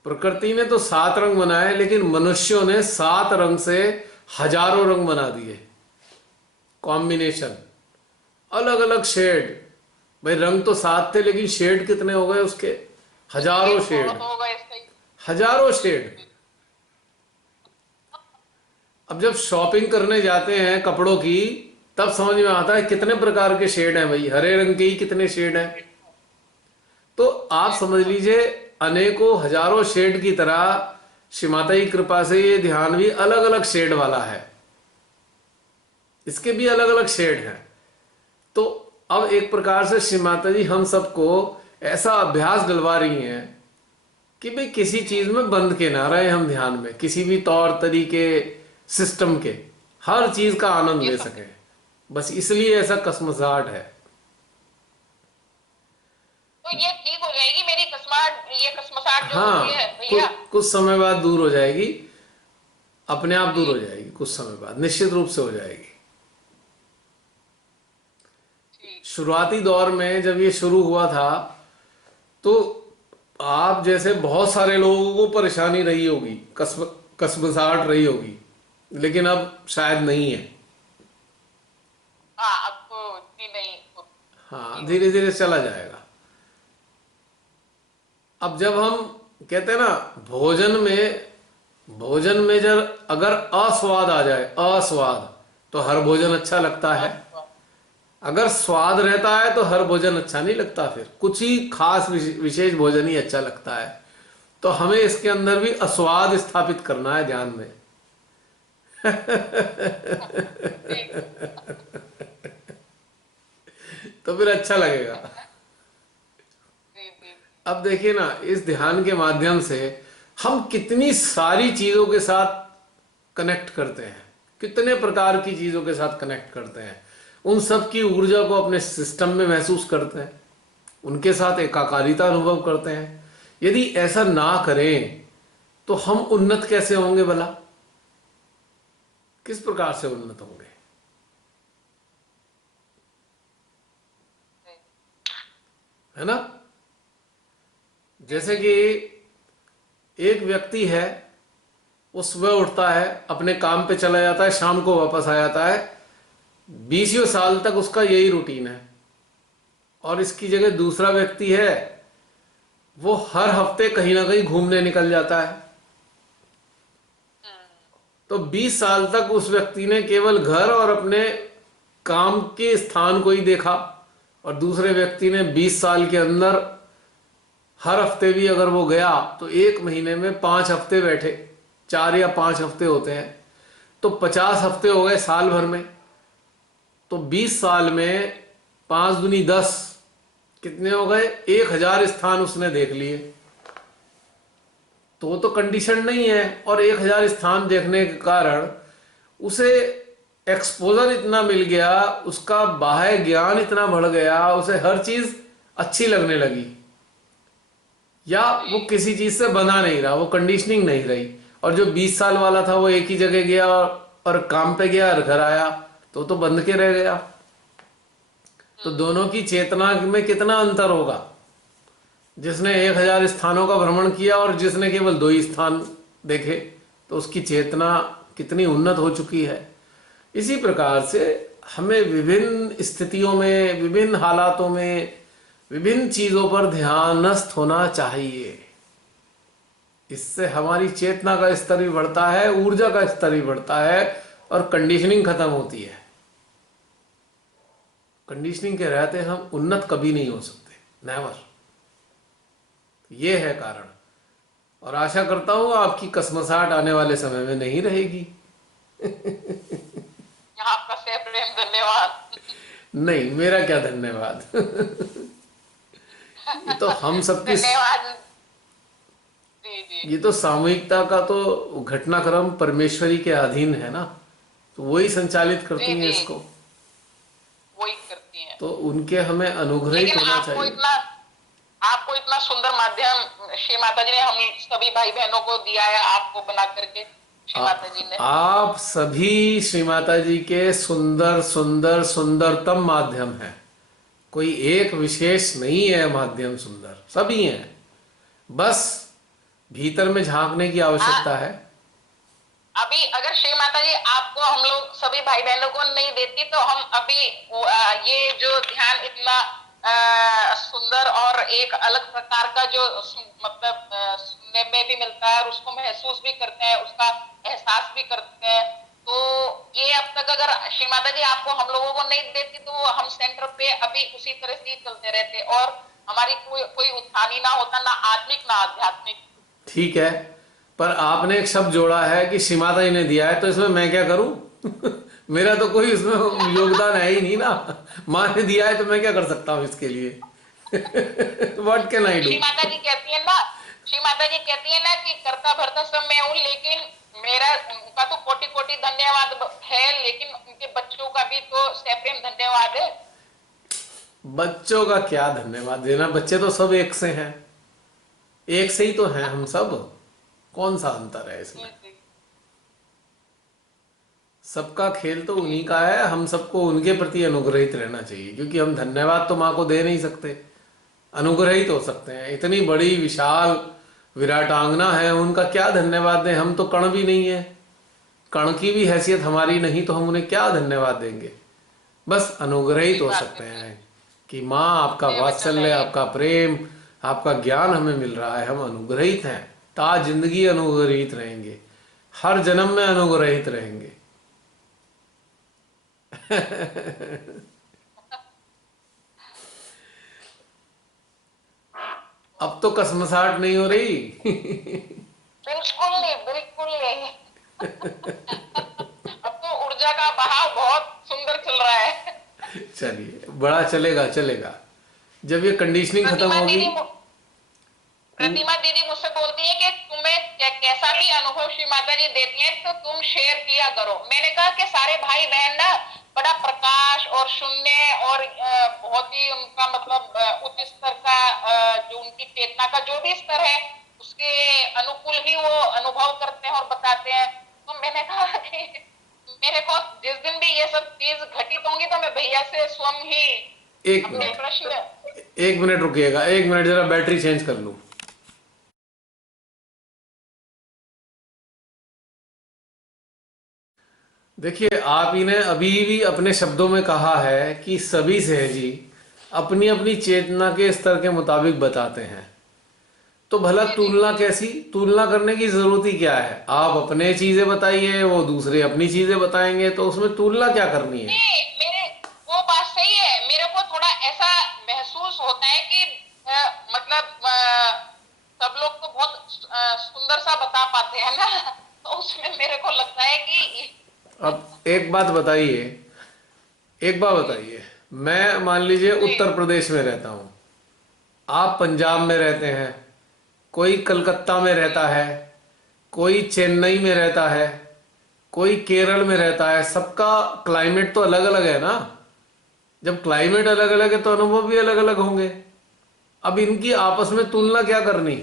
प्रकृति ने तो 7 रंग बनाए, लेकिन मनुष्यों ने 7 रंग से हजारों रंग बना दिए, कॉम्बिनेशन, अलग अलग शेड। भाई रंग तो 7 थे, लेकिन शेड कितने हो गए उसके? हजारों शेड, बहुत होगा इसका। हजारों शेड। अब जब शॉपिंग करने जाते हैं कपड़ों की, तब समझ में आता है कितने प्रकार के शेड हैं भाई, हरे रंग के ही कितने शेड हैं। तो आप समझ लीजिए, अनेकों हजारों शेड की तरह श्री माता की कृपा से ये ध्यान भी अलग अलग शेड वाला है, इसके भी अलग अलग शेड हैं। तो अब एक प्रकार से श्री माता जी हम सबको ऐसा अभ्यास दिलवा रही हैं कि भाई किसी चीज में बंद के ना रहे हम, ध्यान में किसी भी तौर तरीके सिस्टम के, हर चीज का आनंद ये ले सब सकें। बस इसलिए ऐसा कसमसाहट है। तो ये ठीक हो जाएगी मेरी कसमाहट, ये कसमसाहट जो होती है हाँ, भैया। कुछ समय बाद दूर हो जाएगी, अपने आप दूर जी। हो जाएगी, कुछ समय बाद निश्चित रूप से हो जाएगी। ठीक। शुरुआती दौर में जब ये शुरू हुआ था, तो आप जैसे बहुत सारे लोगों को परेशानी रही होगी, कसमसाहट रही होगी, लेकिन अब शायद नहीं है। हाँ, अब तो इतनी नहीं हाँ, नहीं धीरे होगी। धीरे चला जाएगा। अब जब हम कहते हैं ना, भोजन में जब अगर अस्वाद आ जाए, अस्वाद, तो हर भोजन अच्छा लगता है। बस, अगर स्वाद रहता है तो हर भोजन अच्छा नहीं लगता, फिर कुछ ही खास विशेष भोजन ही अच्छा लगता है। तो हमें इसके अंदर भी अस्वाद स्थापित करना है ध्यान में। ठीक। तो फिर अच्छा लगेगा। जी जी। अब देखिए ना, इस ध्यान के माध्यम से हम कितनी सारी चीजों के साथ कनेक्ट करते हैं, कितने प्रकार की चीजों के साथ कनेक्ट करते हैं, उन सब की ऊर्जा को अपने सिस्टम में महसूस करते हैं, उनके साथ एकाकारिता अनुभव करते हैं। यदि ऐसा ना करें तो हम उन्नत कैसे होंगे भला? किस प्रकार से उन्नत होंगे? है ना। जैसे कि एक व्यक्ति है, वो सुबह उठता है, अपने काम पे चला जाता है, शाम को वापस आ जाता है, 20 साल तक उसका यही रूटीन है। और इसकी जगह दूसरा व्यक्ति है वो हर हफ्ते कहीं ना कहीं घूमने निकल जाता है। तो 20 साल तक उस व्यक्ति ने केवल घर और अपने काम के स्थान को ही देखा, और दूसरे व्यक्ति ने 20 साल के अंदर हर हफ्ते भी अगर वो गया तो 1 महीने में 5 हफ्ते बैठे, 4 या 5 हफ्ते होते हैं, तो 50 हफ्ते हो गए साल भर में। तो 20 साल में 5 दूनी 10, कितने हो गए? 1000 स्थान उसने देख लिए। तो वो तो कंडीशन नहीं है, और 1000 स्थान देखने के कारण उसे एक्सपोजर इतना मिल गया, उसका बाह्य ज्ञान इतना बढ़ गया, उसे हर चीज अच्छी लगने लगी। या वो किसी चीज से बना नहीं रहा, वो कंडीशनिंग नहीं रही। और जो 20 साल वाला था वो एक ही जगह गया और काम पे गया और घर आया, तो बंध के रह गया। तो दोनों की चेतना में कितना अंतर होगा, जिसने 1000 स्थानों का भ्रमण किया और जिसने केवल 2 ही स्थान देखे। तो उसकी चेतना कितनी उन्नत हो चुकी है। इसी प्रकार से हमें विभिन्न स्थितियों में, विभिन्न हालातों में, विभिन्न चीजों पर ध्यानस्थ होना चाहिए। इससे हमारी चेतना का स्तर भी बढ़ता है, ऊर्जा का स्तर भी बढ़ता है, और कंडीशनिंग खत्म होती है। कंडीशनिंग के रहते हम उन्नत कभी नहीं हो सकते, नेवर। ये है कारण। और आशा करता हूं आपकी कसमसाहट आने वाले समय में नहीं रहेगी। आपका से प्रेम धन्यवाद। नहीं, मेरा क्या धन्यवाद। ये तो हम सबकी, धन्यवाद जी जी। ये तो सामूहिकता का तो घटनाक्रम परमेश्वरी के अधीन है ना, तो वही संचालित करती जी हैं जी, इसको। वही करती हैं। तो उनके हमें अनुग्रहित लेकिन होना चाहिए। आपको इतना सुंदर माध्यम श्री माता जी ने हम सभी भाई बहनों को दिया है, आपको बना करके श्री माता जी ने। आप सभी श्री माता जी के सुंदर सुंदर सुंदरतम माध्यम है। कोई एक विशेष नहीं है माध्यम सुंदर, सभी हैं। बस भीतर में झांकने की आवश्यकता है। अभी अगर श्री माता जी आपको हम लोग सभी भाई बहनों को नहीं देती तो हम अभी ये जो ध्यान इतना सुंदर और एक अलग प्रकार का जो मतलब सुनने में भी मिलता है और उसको महसूस भी करते हैं, उसका एहसास भी करते हैं, तो ये अब तक अगर श्री माता जी आपको हम लोगों को नहीं देती तो हम सेंटर पे अभी उसी तरह से चलते रहते और हमारी कोई उत्थान ही ना होता, ना आत्मिक ना आध्यात्मिक। ठीक है, पर आपने एक शब्द जोड़ा है कि श्री माता जी ने दिया है, तो इसमें मैं क्या करूं? मेरा तो कोई इसमें योगदान है ही नहीं ना। माँ ने दिया है तो मैं क्या कर सकता हूँ इसके लिए? What can I do? Shri Mata जी कहती है ना, श्री माता जी कहती है ना कि करता भरता सब मैं हूँ, लेकिन मेरा उनका तो कोटि कोटि धन्यवाद है, लेकिन उनके बच्चों का भी तो सप्रेम धन्यवाद है। बच्चों का क्या धन्यवाद देना, बच्चे तो सब एक से हैं, एक से ही तो हैं हम सब। कौन सा अंतर है इसमें? सबका खेल तो उन्हीं का है। हम सबको उनके प्रति अनुग्रहित रहना चाहिए, क्योंकि हम धन्यवाद तो माँ को दे नहीं सकते, अनुग्रहित हो सकते हैं। इतनी बड़ी विशाल विराटांगना है, उनका क्या धन्यवाद दें? हम तो कण भी नहीं है, कण की भी हैसियत हमारी नहीं, तो हम उन्हें क्या धन्यवाद देंगे? बस अनुग्रहित हो सकते हैं कि माँ आपका वात्सल्य, आपका प्रेम, आपका ज्ञान हमें मिल रहा है, हम अनुग्रहित हैं, ता जिंदगी अनुग्रहित रहेंगे, हर जन्म में अनुग्रहित रहेंगे। अब तो कसमसाहट नहीं हो रही। बिल्कुल नहीं, बिल्कुल नहीं। अब तो ऊर्जा का बहाव बहुत सुंदर चल रहा है। चलिए, बड़ा चलेगा चलेगा। जब ये कंडीशनिंग खत्म होगी। प्रतिमा दीदी मुझसे बोलती है कि तुम्हें कैसा भी अनुभव श्री माता जी देती हैं तो तुम शेयर किया करो। मैंने कहा कि सारे भाई बहन ना बड़ा प्रकाश और शून्य और बहुत ही उनका मतलब उच्च स्तर का जो उनकी चेतना का जो भी स्तर है उसके अनुकूल ही वो अनुभव करते हैं और बताते हैं। तो मैंने कहा कि मेरे को जिस दिन भी ये सब चीज घटित होंगी तो मैं भैया से स्वयं ही अपने प्रश्न। एक मिनट रुकिएगा, एक मिनट, जरा बैटरी चेंज कर लूं। देखिए, आप ही ने अभी भी अपने शब्दों में कहा है कि सभी सहजी अपनी अपनी चेतना के स्तर के मुताबिक बताते हैं। तो भला जी जी। तुलना कैसी, तुलना करने की जरूरत ही क्या है? आप अपने चीजें बताइए, वो दूसरे अपनी चीजें बताएंगे, तो उसमें तुलना क्या करनी है? नहीं मेरे, वो बात सही है, मेरे को थोड़ा ऐसा महसूस होता है कि मतलब सब लोग तो बहुत सुंदर सा बता पाते हैं ना, तो उसमें मेरे को लगता है कि अब एक बात बताइए, एक बात जी बताइए, मैं मान लीजिए जी उत्तर प्रदेश में रहता हूँ, आप पंजाब में रहते हैं, कोई कलकत्ता में जी रहता है, कोई चेन्नई में रहता है, कोई केरल में रहता है, सबका क्लाइमेट तो अलग अलग है ना। जब क्लाइमेट अलग अलग है तो अनुभव भी अलग अलग होंगे। अब इनकी आपस में जी। तुलना क्या करनी?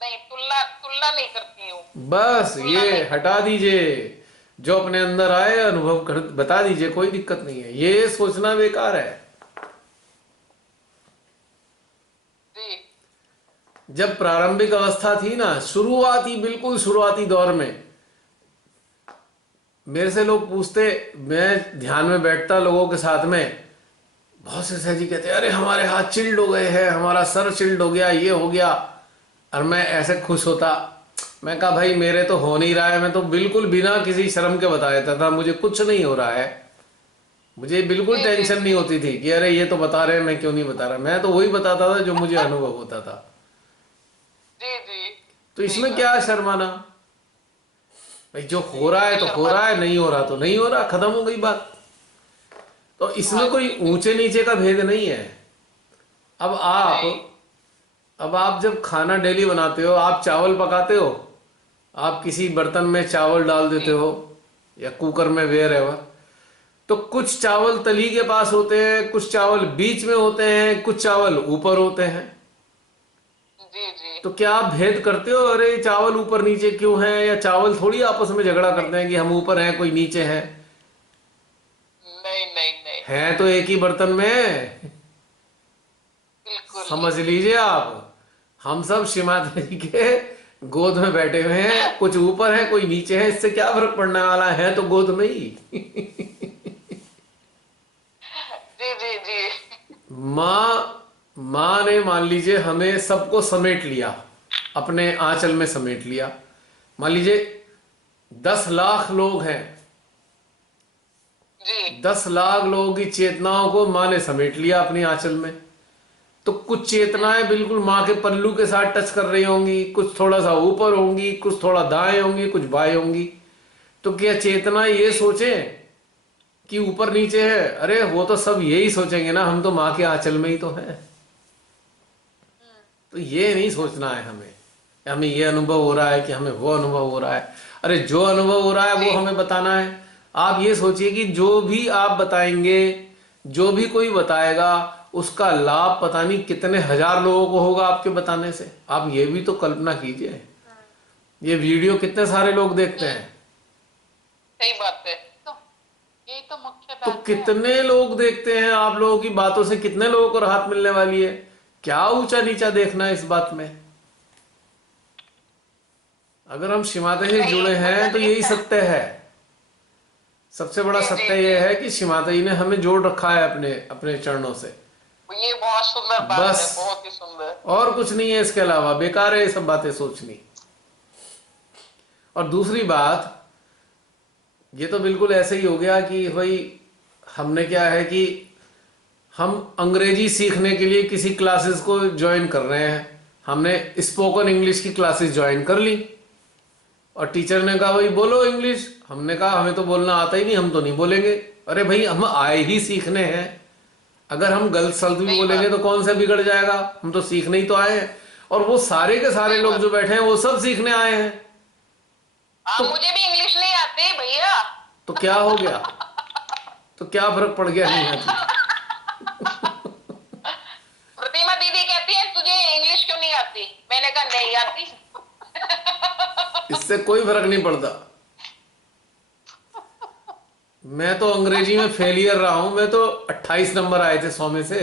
नहीं, तुलना तुलना नहीं करती हूँ, बस तुलना ये नहीं हटा करती। दीजिए, जो अपने अंदर आए अनुभव कर बता दीजिए, कोई दिक्कत नहीं है, ये सोचना बेकार है। जी जब प्रारंभिक अवस्था थी ना, शुरुआती, बिल्कुल शुरुआती दौर में, मेरे से लोग पूछते, मैं ध्यान में बैठता लोगों के साथ में, बहुत से सहजी कहते अरे हमारे हाथ चिल्ड हो गए हैं, हमारा सर चिल्ड हो गया, ये हो गया। और मैं ऐसे खुश होता, मैं कहा भाई मेरे तो हो नहीं रहा है, मैं तो बिल्कुल बिना किसी शर्म के बता देता था मुझे कुछ नहीं हो रहा है। मुझे बिल्कुल जी जी टेंशन नहीं जी होती थी कि अरे ये तो बता रहे हैं मैं क्यों नहीं बता रहा, मैं तो वही बताता था जो मुझे अनुभव होता था। जी जी। तो सही इसमें क्या बात है। शर्माना? भाई जो जी, हो रहा है इसमें तो हो रहा शर्माने है, की नहीं हो रहा तो नहीं हो रहा, खत्म हो गई बात। तो इसमें हाँ कोई जी ऊंचे बिल्कुल। नीचे का भेद नहीं है। अब आप नहीं। अब आप जब खाना डेली बनाते हो, आप चावल पकाते हो, आप किसी बर्तन में चावल डाल देते जी हो या कुकर में, वेयर एवर, तो कुछ चावल तली के पास होते हैं, कुछ चावल बीच में होते हैं, कुछ चावल ऊपर होते हैं। जी जी। तो क्या आप भेद करते हो, अरे चावल ऊपर नीचे क्यों है? या चावल थोड़ी आपस में झगड़ा नहीं करते हैं कि हम ऊपर हैं कोई नीचे है? नहीं नहीं नहीं। हैं तो एक ही बर्तन में। बिल्कुल। समझ लीजिए आप, हम सब श्रीमाता जी के गोद में बैठे हुए हैं, कुछ ऊपर है कोई नीचे है, इससे क्या फर्क पड़ने वाला है, तो गोद में ही। जी जी जी। माँ माँ ने मान लीजिए हमें सबको समेट लिया, अपने आंचल में समेट लिया। मान लीजिए 10 लाख लोग हैं, जी 10 लाख लोगों की चेतनाओं को माँ ने समेट लिया अपनी आंचल में। तो कुछ चेतनाएं बिल्कुल माँ के पल्लू के साथ टच कर रही होंगी, कुछ थोड़ा सा ऊपर होंगी, कुछ थोड़ा दाएं होंगी, कुछ बाएं होंगी। तो क्या चेतना ये जी सोचे कि ऊपर नीचे है? अरे वो तो सब यही सोचेंगे ना, हम तो माँ के आंचल में ही तो हैं। तो ये नहीं सोचना है हमें कि हमें ये अनुभव हो रहा है कि हमें वो अनुभव हो रहा है। अरे जो अनुभव हो रहा है वो जी हमें बताना है। आप ये सोचिए कि जो भी आप बताएंगे, जो भी कोई बताएगा, उसका लाभ पता नहीं कितने हजार लोगों को होगा आपके बताने से। आप ये भी तो कल्पना कीजिए, ये वीडियो कितने सारे लोग देखते जी। हैं। सही बात है। तो यही तो मुख्य तो बात है। कितने लोग देखते हैं, आप लोगों की बातों से कितने लोगों को राहत मिलने वाली है? क्या ऊंचा नीचा देखना है इस बात में? अगर हम शिमाते से नहीं जुड़े ऊंचा हैं तो यही नीचा। सत्य है। सबसे बड़ा जी जी सत्य जी। यह है कि शिमाता जी ने हमें जोड़ रखा है अपने अपने चरणों से। ये बहुत सुंदर बात बस, है, बहुत ही सुंदर। और कुछ नहीं है इसके अलावा, बेकार है ये सब बातें सोचनी। और दूसरी बात, ये तो बिल्कुल ऐसे ही हो गया कि भाई हमने क्या है कि हम अंग्रेजी सीखने के लिए किसी क्लासेस को ज्वाइन कर रहे हैं, हमने स्पोकन इंग्लिश की क्लासेस ज्वाइन कर ली, और टीचर ने कहा भाई बोलो इंग्लिश। हमने कहा हमें तो बोलना आता ही नहीं, हम तो नहीं बोलेंगे। अरे भाई हम आए ही सीखने हैं, अगर हम गलत शब्द भी सही बोलेंगे बात तो है। कौन सा बिगड़ जाएगा? हम तो सीखने ही तो आए हैं। और वो सारे के सारे सही लोग जो बात है। बैठे हैं वो सब सीखने आए हैं। हाँ, तो मुझे भी इंग्लिश नहीं आती भैया। तो क्या हो गया? तो क्या फर्क पड़ गया नहीं आती तो? प्रतिमा दीदी कहती है तुझे इंग्लिश क्यों नहीं आती, मैंने कहा नहीं आती। इससे कोई फर्क नहीं पड़ता। मैं तो अंग्रेजी में फेलियर रहा हूं, मैं तो 28 नंबर आए थे 100 में से।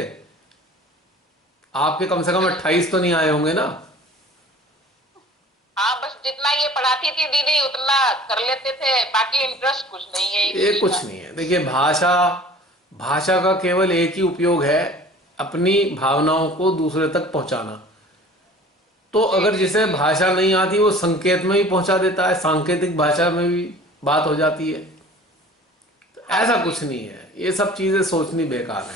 आपके कम से कम 28 तो नहीं आए होंगे ना? हाँ, बस जितना ये पढ़ाती थी दीदी उतना कर लेते थे, बाकी इंटरेस्ट कुछ नहीं है ये इंग्लिश का। कुछ नहीं है। देखिए भाषा, भाषा का केवल एक ही उपयोग है अपनी भावनाओं को दूसरे तक पहुंचाना। तो जी अगर जी जिसे जी। भाषा नहीं आती वो संकेत में भी पहुंचा देता है, सांकेतिक भाषा में भी बात हो जाती है। तो हाँ ऐसा जी। कुछ नहीं है, ये सब चीजें सोचनी बेकार है।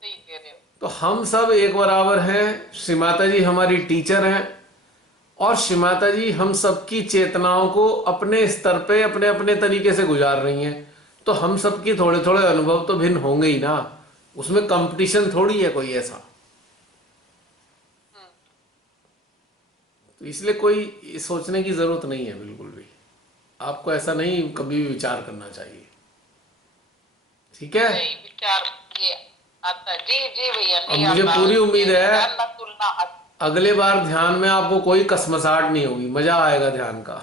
सही कह रहे हो। तो हम सब एक बराबर हैं, श्री माता जी हमारी टीचर हैं, और श्री माता जी हम सबकी चेतनाओं को अपने स्तर पे अपने अपने तरीके से गुजार रही हैं। तो हम सबकी थोड़े थोड़े अनुभव तो भिन्न होंगे ही ना, उसमें कंपटीशन थोड़ी है कोई ऐसा। हम्म। तो इसलिए कोई सोचने की जरूरत नहीं है बिल्कुल भी, आपको ऐसा नहीं कभी भी विचार करना चाहिए। ठीक है। नहीं विचार ये आता, जी जी भैया, और नहीं मुझे आता पूरी ये उम्मीद है विचार ना तुलना अगले बार ध्यान में आपको कोई कसमसाहट नहीं होगी, मजा आएगा ध्यान का।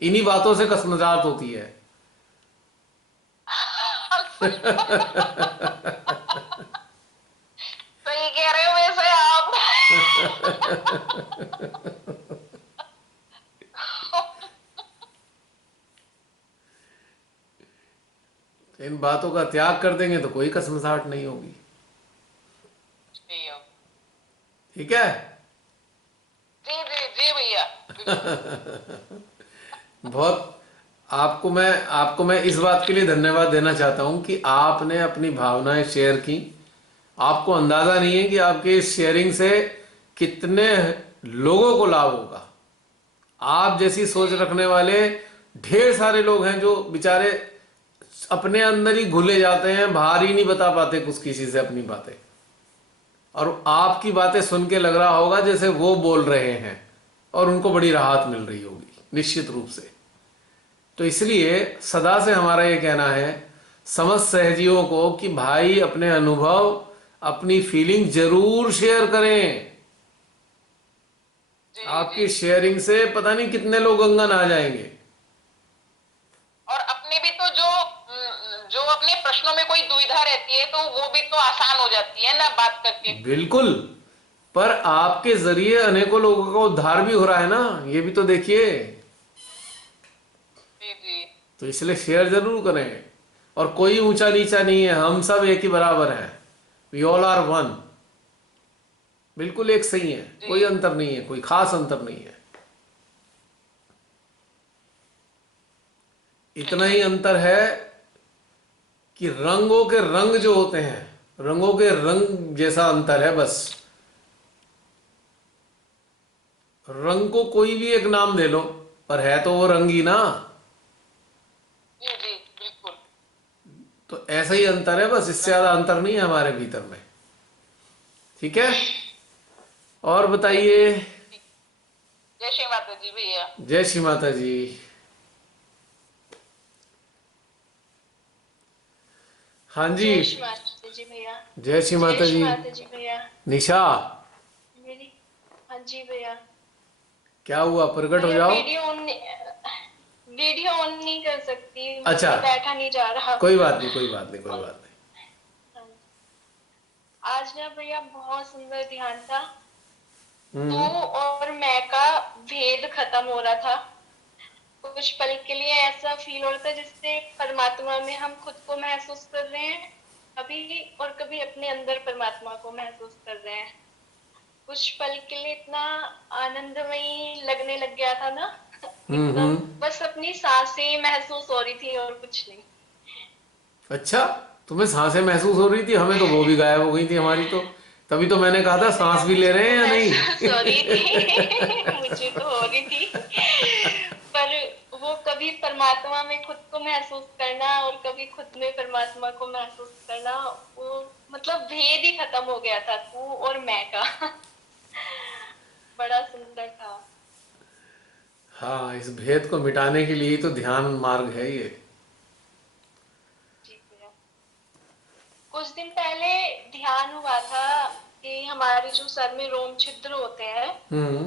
इन्हीं बातों से कसमसाहट होती है। सही कह रहे हो वैसे आप। इन बातों का त्याग कर देंगे तो कोई कसमसाहट नहीं होगी। नहीं हो। ठीक है। जी जी जी भैया, बिल्कुल। बहुत आपको मैं इस बात के लिए धन्यवाद देना चाहता हूं कि आपने अपनी भावनाएं शेयर की। आपको अंदाजा नहीं है कि आपके इस शेयरिंग से कितने लोगों को लाभ होगा। आप जैसी सोच जी रखने वाले ढेर सारे लोग हैं जो बेचारे अपने अंदर ही घुले जाते हैं, बाहर ही नहीं बता पाते कुछ किसी से अपनी बातें, और आपकी बातें सुन के लग रहा होगा जैसे वो बोल रहे हैं और उनको बड़ी राहत मिल रही होगी निश्चित रूप से। तो इसलिए सदा से हमारा ये कहना है समस्त सहजियों को कि भाई अपने अनुभव, अपनी फीलिंग जरूर शेयर करें। जी आपकी जी। शेयरिंग से पता नहीं कितने लोग गंगा नहा जाएंगे। और अपने भी तो जो अपने प्रश्नों में कोई दुविधा रहती है तो वो भी तो आसान हो जाती है ना बात करके। बिल्कुल। पर आपके जरिए अनेकों लोगों का उद्धार भी हो रहा है ना, ये भी तो देखिए। जी जी। तो इसलिए शेयर जरूर करें। और कोई ऊंचा नीचा नहीं है, हम सब एक ही बराबर हैं। We all are one. बिल्कुल एक सही है, जी कोई अंतर नहीं है, कोई खास अंतर नहीं है। इतना ही अंतर है कि रंगों के रंग जो होते हैं, रंगों के रंग जैसा अंतर है बस। रंग को कोई भी एक नाम दे लो, पर है तो वो रंग ही ना। जी जी बिल्कुल। तो ऐसा ही अंतर है बस, इससे ज्यादा अंतर नहीं है हमारे भीतर में। ठीक है। और बताइए। चलिए ठीक। जय श्री माता जी भैया। जय श्री माता जी। हाँ जी। जय श्री माता जी भैया। जय श्री जय माता श्री जी। माता जी भैया। निशा, मेरी, हाँ जी भैया। क्या हुआ, प्रकट हो भैया जाओ। वीडियो ऑन नहीं कर सकती, अच्छा, मुझसे बैठा नहीं जा रहा। कोई बात नहीं, कोई बात नहीं, कोई और बात नहीं। हाँ, आज ना भैया बहुत सुंदर ध्यान था। तू हम्म। और मैं का भेद खत्म हो रहा था। कुछ पल के लिए ऐसा फील हो रहा था जैसे परमात्मा में हम खुद को महसूस कर रहे हैं कभी, और कभी अपने अंदर परमात्मा को महसूस कर रहे हैं। कुछ पल के लिए इतना आनंदमयी लगने लग गया था ना, एकदम हम्म। बस अपनी सांसें महसूस हो रही थी और कुछ नहीं। अच्छा, तुम्हें सांसें महसूस हो रही थी, हमें तो वो भी गायब हो गई थी हमारी तो। तभी तो मैंने कहा था नहीं सांस भैया, भी ले मुझे रहे हैं तो या महसूस हो रही नहीं। थी। मुझे तो हो रही थी। पर वो कभी परमात्मा में खुद को महसूस करना और कभी खुद में परमात्मा को महसूस करना, वो मतलब भेद ही खत्म हो गया था तू और मैं का। बड़ा सुंदर था। हाँ, इस भेद को मिटाने के लिए ही तो ध्यान मार्ग है ये। जी भैया। कुछ दिन पहले ध्यान हुआ था कि हमारे जो सर में रोम छिद्र होते हैं, हम्म।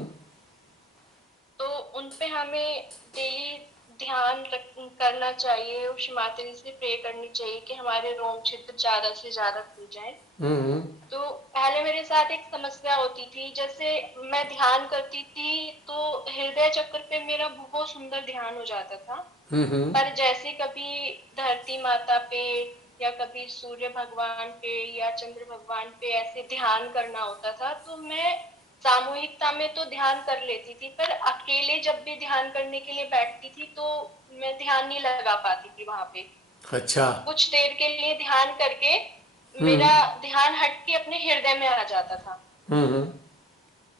तो उन पे हमें डेली करना चाहिए, उस माता जी से प्रे करनी चाहिए कि हमारे रोम छिद्र ज्यादा से ज्यादा खुल जाए। हम्म। तो पहले मेरे साथ एक समस्या होती थी, जैसे मैं ध्यान करती थी तो हृदय चक्र पे मेरा बहुत सुंदर ध्यान हो जाता था। हम्म। पर जैसे कभी धरती माता पे या कभी सूर्य भगवान पे या चंद्र भगवान पे ऐसे ध्यान करना होता था, तो मैं सामूहिकता में तो ध्यान कर लेती थी, पर अकेले जब भी ध्यान करने के लिए बैठती थी तो मैं ध्यान नहीं लगा पाती थी वहां पे। अच्छा। कुछ देर के लिए ध्यान करके हम्म मेरा ध्यान हट के अपने हृदय में आ जाता था। हम्म।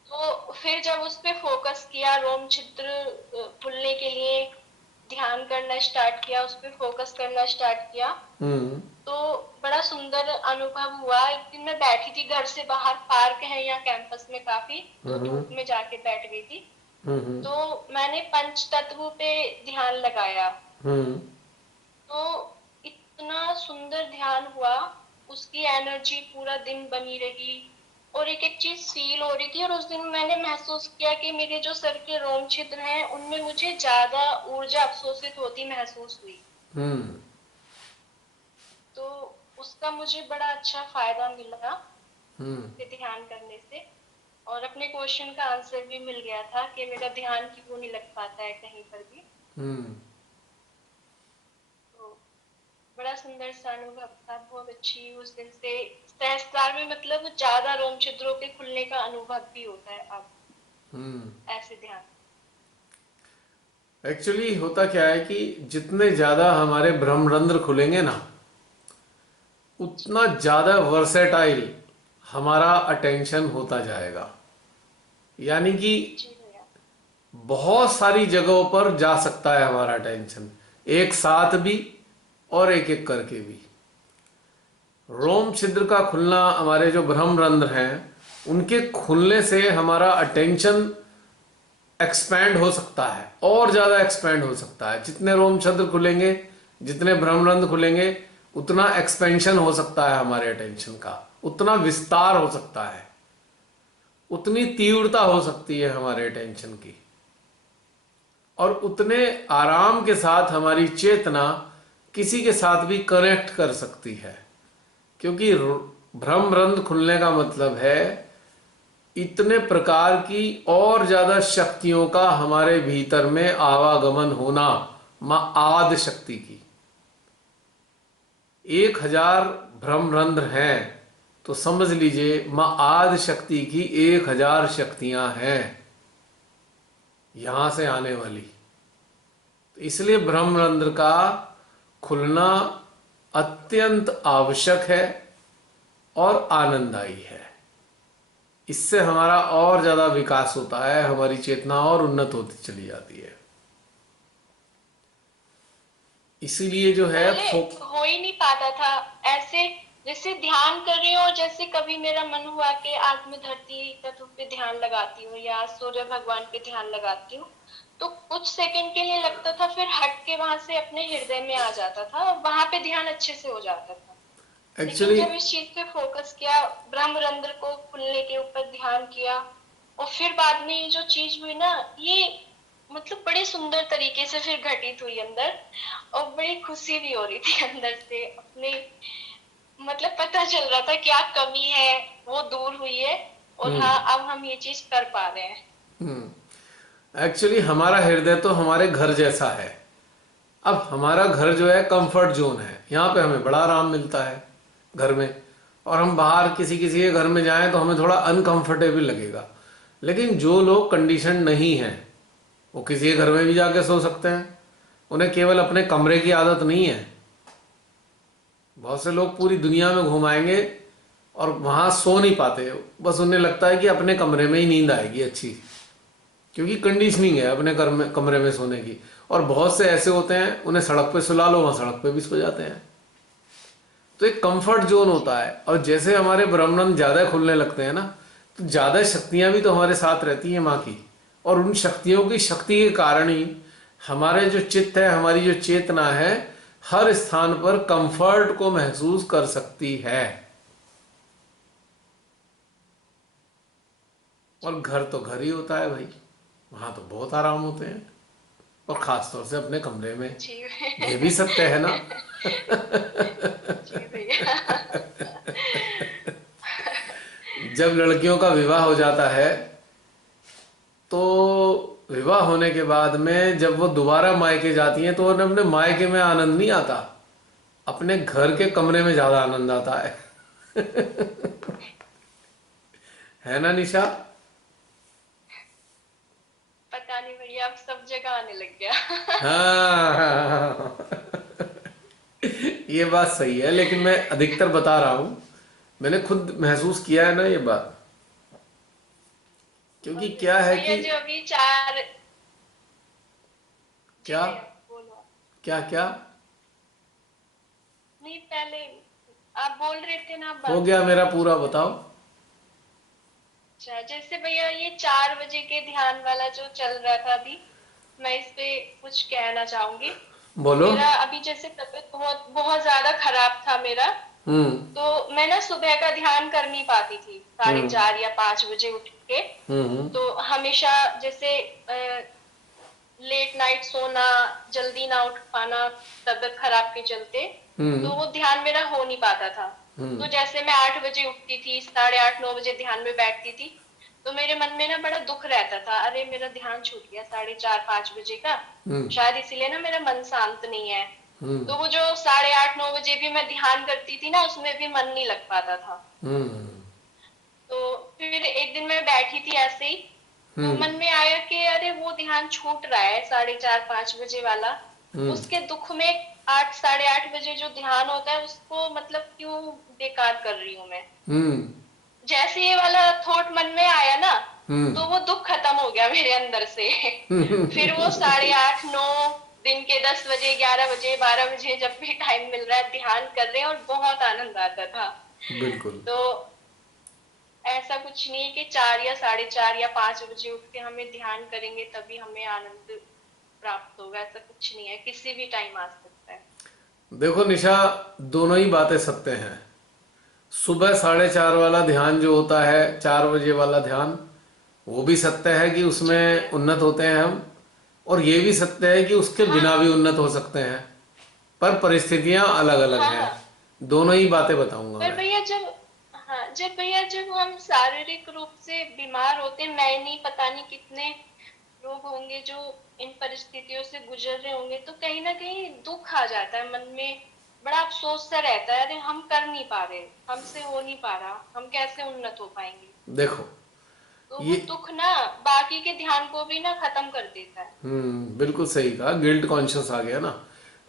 तो फिर जब उस पे फोकस किया, रोम छिद्र खुलने के लिए ध्यान करना स्टार्ट किया, उस पे फोकस करना स्टार्ट किया, हम्म तो बड़ा सुंदर अनुभव हुआ। एक दिन मैं बैठी थी घर से बाहर, पार्क है यहाँ कैंपस में काफी, तो हम्म धूप में जाके बैठ गई थी। हम्म तो मैंने पंच तत्व पे ध्यान लगाया, हम्म तो इतना सुंदर ध्यान हुआ, उसकी एनर्जी पूरा दिन बनी रही और एक एक चीज फील हो रही थी। और उस दिन मैंने महसूस किया कि मेरे जो सर के रोम छिद्र हैं उनमें मुझे ज्यादा ऊर्जा अवशोषित होती महसूस हुई। हम्म तो उसका मुझे बड़ा अच्छा फायदा मिला हम्म पे ध्यान करने से। और अपने क्वेश्चन का आंसर भी मिल गया था कि मेरा ध्यान क्यों नहीं लग पाता है कहीं पर भी। हम्म। तो बड़ा सुंदर सा अनुभव था, बहुत अच्छी उस दिन से। सहस्त्रार में मतलब ज्यादा रोम छिद्रों के खुलने का अनुभव भी होता है अब ऐसे ध्यान। एक्चुअली होता क्या है कि जितने ज्यादा हमारे ब्रह्मरंध्र खुलेंगे ना, जी उतना ज्यादा वर्सेटाइल हमारा अटेंशन होता जाएगा। यानी कि जी भैया। बहुत सारी जगहों पर जा सकता है हमारा अटेंशन, एक साथ भी और एक एक करके भी। जी रोम छिद्र का खुलना, हमारे जो ब्रह्मरंध्र हैं उनके खुलने से हमारा अटेंशन एक्सपैंड हो सकता है, और ज्यादा एक्सपैंड हो सकता है। जितने रोम छिद्र खुलेंगे, जितने ब्रह्मरंध्र खुलेंगे, उतना एक्सपेंशन हो सकता है हमारे अटेंशन का, उतना विस्तार हो सकता है, उतनी तीव्रता हो सकती है हमारे अटेंशन की, और उतने आराम के साथ हमारी चेतना किसी के साथ भी कनेक्ट कर सकती है। क्योंकि ब्रह्मरंध्र खुलने का मतलब है इतने प्रकार की और ज्यादा शक्तियों का हमारे भीतर में आवागमन होना, मां आद शक्ति की। 1000 ब्रह्मरंध्र हैं तो समझ लीजिए मां आद शक्ति की 1000 शक्तियां हैं यहां से आने वाली। तो इसलिए ब्रह्मरंध्र का खुलना अत्यंत आवश्यक है और आनंददायी है। इससे हमारा और ज्यादा विकास होता है, हमारी चेतना और उन्नत होती चली जाती है। इसीलिए जो है पहले हो ही नहीं पाता था ऐसे। जैसे ध्यान कर रही हूँ, जैसे कभी मेरा मन हुआ कि आज मैं धरती तत्व पे ध्यान लगाती हूँ या सूर्य भगवान पे ध्यान लगाती हूँ, तो कुछ सेकंड के लिए लगता था, फिर हट के वहां से अपने हृदय में आ जाता था और वहां पे ध्यान अच्छे से हो जाता था। लेकिन एक्चुअली जब इस चीज पे फोकस किया, ब्रह्मरंध्र को खुलने के ऊपर ध्यान किया, और फिर बाद में ये जो चीज हुई ना, ये मतलब बड़े सुंदर तरीके से फिर घटित हुई अंदर, और बड़ी खुशी भी हो रही थी अंदर से अपने। मतलब पता चल रहा था क्या कमी है वो दूर हुई है, और हाँ अब हम ये चीज कर पा रहे हैं। एक्चुअली हमारा हृदय तो हमारे घर जैसा है। अब हमारा घर जो है कंफर्ट जोन है, यहाँ पे हमें बड़ा आराम मिलता है घर में, और हम बाहर किसी किसी के घर में जाएं तो हमें थोड़ा अनकंफर्टेबल लगेगा। लेकिन जो लोग कंडीशन नहीं हैं वो किसी के घर में भी जाके सो सकते हैं, उन्हें केवल अपने कमरे की आदत नहीं है। बहुत से लोग पूरी दुनिया में घुमाएंगे और वहाँ सो नहीं पाते, बस उन्हें लगता है कि अपने कमरे में ही नींद आएगी अच्छी, क्योंकि कंडीशनिंग है अपने कमरे में सोने की। और बहुत से ऐसे होते हैं उन्हें सड़क पे सुला लो, वहाँ सड़क पे भी सो जाते हैं। तो एक कंफर्ट जोन होता है। और जैसे हमारे ब्रह्मांड ज़्यादा खुलने लगते हैं ना, तो ज़्यादा शक्तियाँ भी तो हमारे साथ रहती हैं माँ की, और उन शक्तियों की शक्ति के कारण ही हमारे जो चित्त है, हमारी जो चेतना है, हर स्थान पर कंफर्ट को महसूस कर सकती है। और घर तो घर ही होता है भाई, वहाँ तो बहुत आराम होते हैं, और खास तौर से अपने कमरे में। जी ये भी सत्य है ना। जी भैया। जब लड़कियों का विवाह हो जाता है तो विवाह होने के बाद में जब वो दोबारा मायके जाती हैं तो उन्हें अपने मायके में आनंद नहीं आता, अपने घर के कमरे में ज्यादा आनंद आता है ना निशा? पता नहीं भैया, अब सब जगह आने लग गया। हाँ ये बात सही है, लेकिन मैं अधिकतर बता रहा हूं, मैंने खुद महसूस किया है ना ये बात। क्योंकि और क्या है भैया कि जो अभी चार। जी क्या भैया बोलो। क्या क्या नहीं, पहले आप बोल रहे थे ना, आप हो बात गया करिए, मेरा मैं पूरा, सुन रही बताओ। हूँ। अच्छा, जैसे भैया ये 4 बजे के ध्यान वाला जो चल रहा था अभी, मैं इस पे कुछ कहना चाहूंगी। बोलो। मेरा अभी जैसे तबीयत बहुत बहुत ज्यादा खराब था मेरा, हम्म। तो मैं ना सुबह का ध्यान कर नहीं पाती थी, साढ़े हम्म। चार या 5 बजे उठ के। हम्म। तो हमेशा जैसे लेट नाइट सोना, जल्दी ना उठ पाना, तबीयत खराब के चलते, हम्म। तो वो ध्यान मेरा हो नहीं पाता था। हम्म। तो जैसे मैं 8 बजे उठती थी, 8:30 9 बजे ध्यान में बैठती थी, तो मेरे मन में ना बड़ा दुख रहता था, अरे मेरा ध्यान छूट गया 4:30 5 बजे का, हम्म। शायद इसीलिए ना मेरा मन शांत नहीं है। हम्म। तो वो जो 8:30 9 बजे भी मैं ध्यान करती थी ना, उसमें भी मन नहीं लग पाता था। हम्म। तो फिर एक दिन मैं बैठी थी ऐसे ही, तो हम्म। मन में आया कि अरे वो ध्यान छूट रहा है 4:30 5 बजे वाला, हम्म। उसके दुख में 8 8:30 बजे जो ध्यान होता है उसको मतलब क्यों बेकार कर रही हूँ मैं। हम्म। जैसे ये वाला थॉट मन में आया ना, हम्म। तो वो दुख खत्म हो गया मेरे अंदर से। फिर वो 8:30 9, दिन के 10 बजे 11 बजे 12 बजे जब भी टाइम मिल रहा है ध्यान कर रहे हैं, और बहुत आनंद आता था। बिल्कुल। तो ऐसा कुछ नहीं है कि 4 या 4:30 या 5 बजे उठ के हमें ध्यान करेंगे तभी हमें आनंद प्राप्त होगा, ऐसा कुछ नहीं है, किसी भी टाइम आ सकता है। देखो निशा, दोनों ही बातें सत्य हैं। सुबह 4:30 वाला ध्यान जो होता है, 4 बजे वाला ध्यान, वो भी सत्य है कि जी उसमें भैया। उन्नत होते हैं हम। और ये भी सत्य है कि उसके बिना हाँ भी उन्नत हो सकते हैं, पर परिस्थितियां अलग अलग हाँ हैं। हाँ। दोनों ही बातें बताऊंगा पर मैं। भैया जब, हाँ जब भैया जब हम शारीरिक रूप से बीमार होते हैं, मैं नहीं, पता नहीं कितने लोग होंगे जो इन परिस्थितियों से गुजर रहे होंगे, तो कहीं ना कहीं दुख आ जाता है मन में, बड़ा अफसोस सा रहता है, अरे हम कर नहीं पा रहे, हमसे हो नहीं पा रहा, हम कैसे उन्नत हो पाएंगे। देखो तो वो ये, दुख ना बाकी के ध्यान को भी ना खत्म कर देता है। बिल्कुल सही कहा, गिल्ट कॉन्शियस आ गया ना।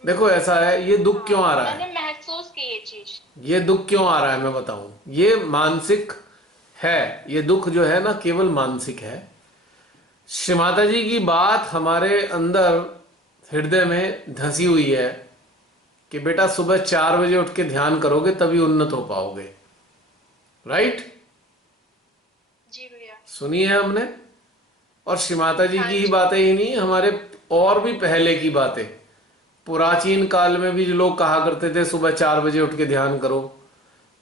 देखो ऐसा है, ये दुख क्यों आ हाँ, रहा है? मैंने महसूस की ये चीज। ये दुख क्यों आ रहा है मैं बताऊं। ये मानसिक है। ये दुख जो है ना, केवल मानसिक है। श्री माता जी की बात हमारे अंदर हृदय में धंसी हुई है कि बेटा सुबह 4 बजे उठ के ध्यान करोगे तभी उन्नत हो पाओगे। राइट? जी भैया। सुनी है हमने। और श्री माता जी हाँ की ही जी। बातें ही नहीं, हमारे और भी पहले की बातें, पुराचीन काल में भी जो लोग कहा करते थे सुबह 4 बजे उठ के ध्यान करो।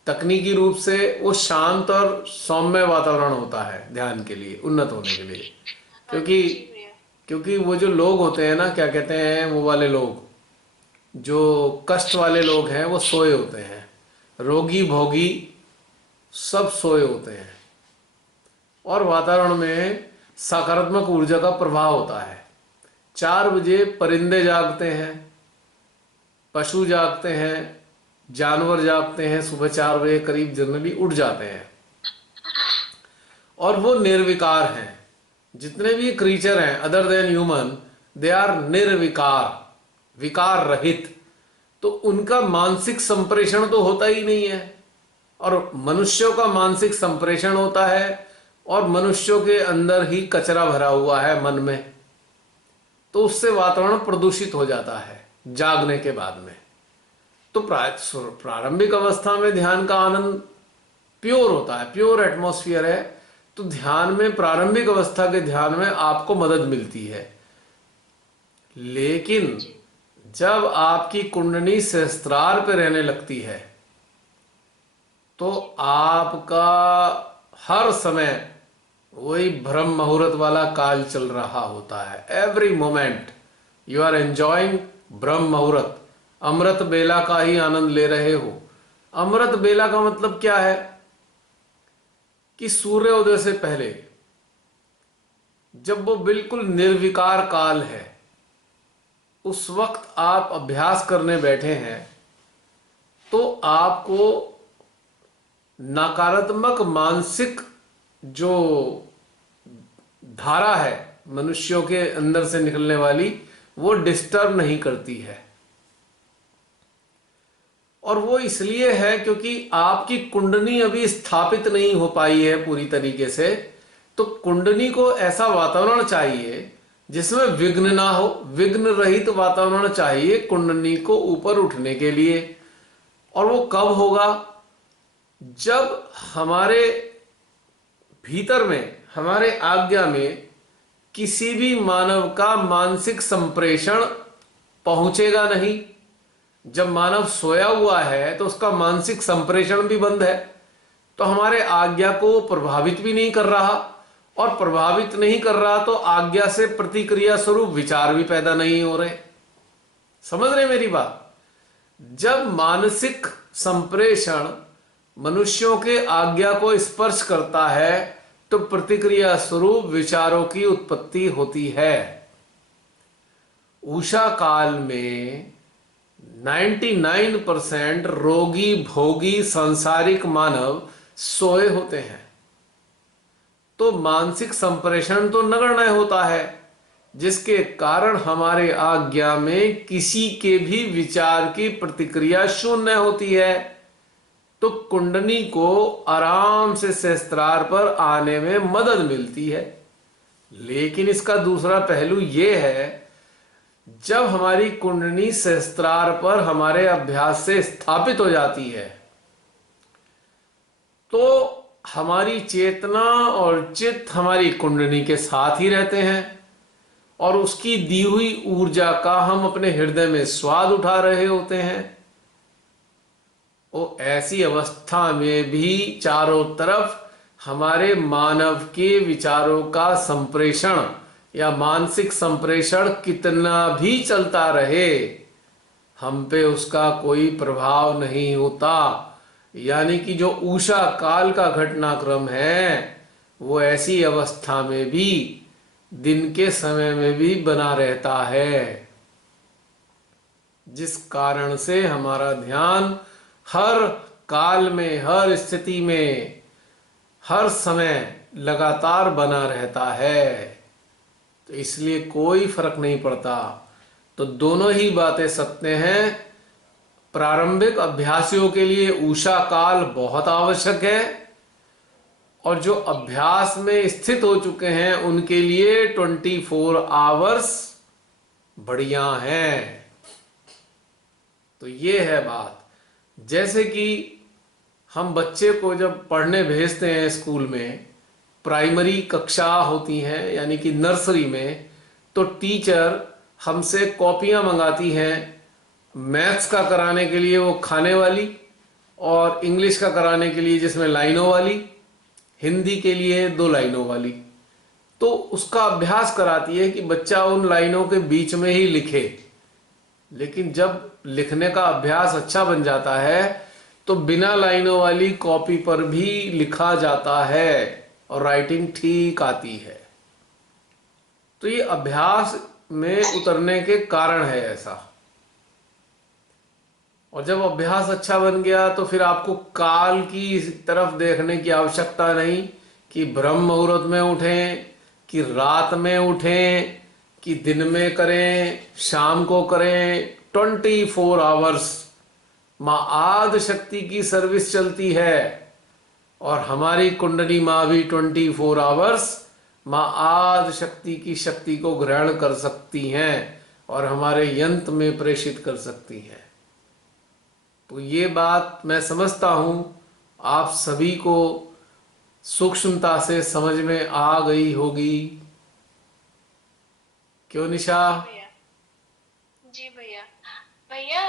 तकनीकी रूप से वो शांत और सौम्य वातावरण होता है ध्यान के लिए, उन्नत होने के लिए। हाँ क्योंकि जी भैया। क्योंकि वो जो लोग होते हैं ना, क्या कहते हैं वो वाले लोग, जो कष्ट वाले लोग हैं, वो सोए होते हैं। रोगी भोगी सब सोए होते हैं। और वातावरण में सकारात्मक ऊर्जा का प्रवाह होता है। 4 बजे परिंदे जागते हैं, पशु जागते हैं, जानवर जागते हैं, सुबह 4 बजे करीब जनरली उठ जाते हैं। और वो निर्विकार हैं। जितने भी क्रीचर हैं other than human, they are निर्विकार, विकार रहित। तो उनका मानसिक संप्रेषण तो होता ही नहीं है। और मनुष्यों का मानसिक संप्रेषण होता है, और मनुष्यों के अंदर ही कचरा भरा हुआ है मन में। तो उससे वातावरण प्रदूषित हो जाता है जागने के बाद में। तो प्रारंभिक अवस्था में ध्यान का आनंद प्योर होता है, प्योर एटमॉस्फियर है। तो ध्यान में, प्रारंभिक अवस्था के ध्यान में आपको मदद मिलती है। लेकिन जी। जब आपकी कुंडली सहस्त्रार पे रहने लगती है, तो जी। आपका हर समय वही ब्रह्म मुहूर्त वाला काल चल रहा होता है। Every moment you are enjoying ब्रह्म मुहूर्त। अमृत बेला का ही आनंद ले रहे हो। अमृत बेला का मतलब क्या है? कि सूर्योदय से पहले जब वो बिल्कुल निर्विकार काल है, उस वक्त आप अभ्यास करने बैठे हैं, तो आपको नकारात्मक मानसिक जो धारा है मनुष्यों के अंदर से निकलने वाली, वो डिस्टर्ब नहीं करती है। और वो इसलिए है क्योंकि आपकी कुंडली अभी स्थापित नहीं हो पाई है पूरी तरीके से। तो कुंडली को ऐसा वातावरण चाहिए जिसमें विघ्न ना हो, विघ्न रहित वातावरण चाहिए कुंडली को ऊपर उठने के लिए। और वो कब होगा? जब हमारे भीतर में, हमारे आज्ञा में किसी भी मानव का मानसिक संप्रेषण पहुंचेगा नहीं। जब मानव सोया हुआ है तो उसका मानसिक संप्रेषण भी बंद है, तो हमारे आज्ञा को प्रभावित भी नहीं कर रहा, और प्रभावित नहीं कर रहा तो आज्ञा से प्रतिक्रिया स्वरूप विचार भी पैदा नहीं हो रहे। समझ रहे मेरी बात? जब मानसिक संप्रेषण मनुष्यों के आज्ञा को स्पर्श करता है तो प्रतिक्रिया स्वरूप विचारों की उत्पत्ति होती है। उषा काल में 99% रोगी भोगी सांसारिक मानव सोए होते हैं, तो मानसिक संप्रेषण तो नगण्य होता है, जिसके कारण हमारे आज्ञा में किसी के भी विचार की प्रतिक्रिया शून्य होती है। तो कुंडली को आराम से सहस्त्रार पर आने में मदद मिलती है। लेकिन इसका दूसरा पहलू यह है, जब हमारी कुंडली सहस्त्रार पर हमारे अभ्यास से स्थापित हो जाती है तो हमारी चेतना और चित्त हमारी कुंडली के साथ ही रहते हैं, और उसकी दी हुई ऊर्जा का हम अपने हृदय में स्वाद उठा रहे होते हैं। वो ऐसी अवस्था में भी चारों तरफ हमारे मानव के विचारों का संप्रेषण या मानसिक संप्रेषण कितना भी चलता रहे, हम पे उसका कोई प्रभाव नहीं होता। यानी कि जो उषा काल का घटनाक्रम है वो ऐसी अवस्था में भी दिन के समय में भी बना रहता है, जिस कारण से हमारा ध्यान हर काल में, हर स्थिति में, हर समय लगातार बना रहता है। तो इसलिए कोई फर्क नहीं पड़ता। तो दोनों ही बातें सत्य हैं। प्रारंभिक अभ्यासियों के लिए उषा काल बहुत आवश्यक है, और जो अभ्यास में स्थित हो चुके हैं उनके लिए 24 आवर्स बढ़िया हैं। तो ये है बात। जैसे कि हम बच्चे को जब पढ़ने भेजते हैं स्कूल में, प्राइमरी कक्षा होती हैं यानी कि नर्सरी में, तो टीचर हमसे कॉपियां मंगाती हैं, मैथ्स का कराने के लिए वो खाने वाली, और इंग्लिश का कराने के लिए जिसमें लाइनों वाली, हिंदी के लिए 2 लाइनों वाली। तो उसका अभ्यास कराती है कि बच्चा उन लाइनों के बीच में ही लिखे। लेकिन जब लिखने का अभ्यास अच्छा बन जाता है तो बिना लाइनों वाली कॉपी पर भी लिखा जाता है और राइटिंग ठीक आती है। तो ये अभ्यास में उतरने के कारण है ऐसा। और जब अभ्यास अच्छा बन गया तो फिर आपको काल की तरफ देखने की आवश्यकता नहीं कि ब्रह्म मुहूर्त में उठें, कि रात में उठें, कि दिन में करें, शाम को करें। 24 आवर्स माँ आदि शक्ति की सर्विस चलती है, और हमारी कुंडली माँ भी 24 आवर्स माँ आदि शक्ति की शक्ति को ग्रहण कर सकती हैं और हमारे यंत्र में प्रेषित कर सकती हैं। तो ये बात मैं समझता हूं आप सभी को सूक्ष्मता से समझ में आ गई होगी। क्यों निशा? जी भैया। भैया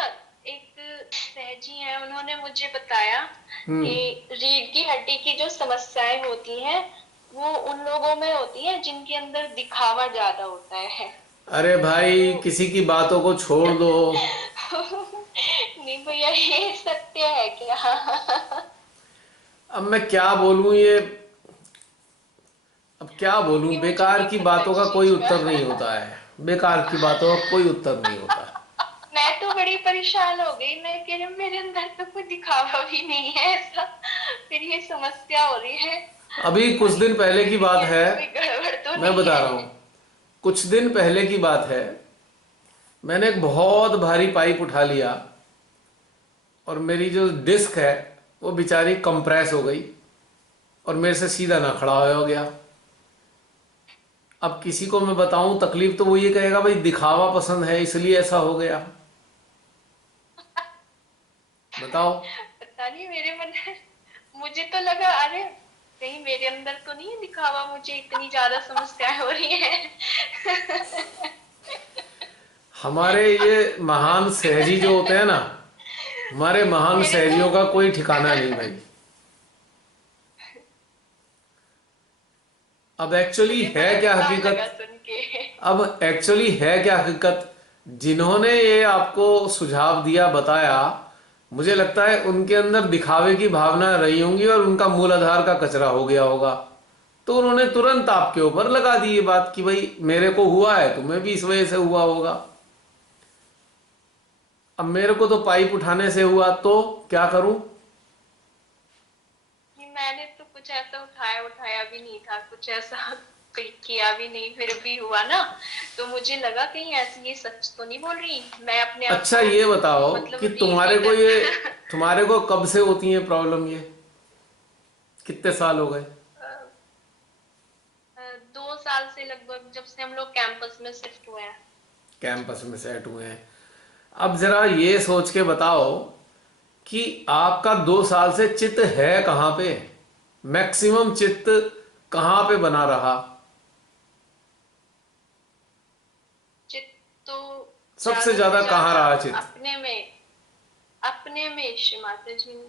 एक सहजी हैं, उन्होंने मुझे बताया कि रीढ़ की हड्डी की जो समस्याएं होती हैं वो उन लोगों में होती है जिनके अंदर दिखावा ज्यादा होता है। अरे भाई तो किसी की बातों को छोड़ दो। नहीं भैया, ये सत्य है क्या? अब मैं क्या बोलूं, ये अब क्या बोलूं? बेकार की बातों का कोई उत्तर नहीं होता है, बेकार की बातों का कोई उत्तर नहीं होता। मैं तो बड़ी परेशान हो गई, मैं कह रही हूँ मेरे अंदर तो कोई दिखावा भी नहीं है ऐसा, फिर ये समस्या हो रही है। अभी कुछ अरे दिन पहले की बात कहीं है, ऐसी कोई गड़बड़ तो मैं नहीं बता है। रहा हूँ, कुछ दिन पहले की बात है। मैंने एक बहुत भारी पाइप उठा लिया और मेरी जो डिस्क है वो बेचारी कंप्रेस हो गई और मेरे से सीधा ना खड़ा हो गया। अब किसी को मैं बताऊं तकलीफ तो वो ये कहेगा भाई दिखावा पसंद है इसलिए ऐसा हो गया। बताओ। पता नहीं मेरे मन मुझे तो लगा अरे कहीं मेरे अंदर तो नहीं है दिखावा, मुझे इतनी ज्यादा समस्याएं हो रही है। हमारे ये महान सहजी जो होते हैं ना, हमारे महान मेरे तो सहजियों का कोई ठिकाना नहीं भाई। अब एक्चुअली मुझे है बड़ा क्या बुरा लगा हकीकत, सुन के। अब एक्चुअली है क्या हकीकत, जिन्होंने ये आपको सुझाव दिया बताया, मुझे लगता है उनके अंदर दिखावे की भावना रही होंगी और उनका मूल आधार का कचरा हो गया होगा। तो उन्होंने तुरंत आपके ऊपर लगा दी ये बात कि भाई मेरे को हुआ है तुम्हें भी इस वजह से हुआ होगा। अब मेरे को तो पाइप उठाने से हुआ तो क्या करूं। कि मैंने तो कुछ ऐसा उठाया उठाया भी नहीं था, कुछ ऐसा कहीं किया भी नहीं, फिर भी हुआ ना। तो मुझे लगा कहीं ऐसी ये सच तो नहीं बोल रही, मैं अपने आप अच्छा को ये बताओ मतलब कि अभी ये तुम्हारे को कब से होती है प्रॉब्लम ये, कितने साल हो गए। 2 साल से लगभग, जब से हम लोग कैंपस में शिफ्ट हुए हैं। कैंपस में सेट हुए हैं। अब जरा ये सोच के बताओ कि आपका 2 साल से चित्त है कहाँ पे, मैक्सिमम चित्त कहाँ पे बना रहा, चित तो सबसे ज्यादा से ज्यादा कहाँ ज्यादा रहा चित्त। अपने में श्री माता जी ने।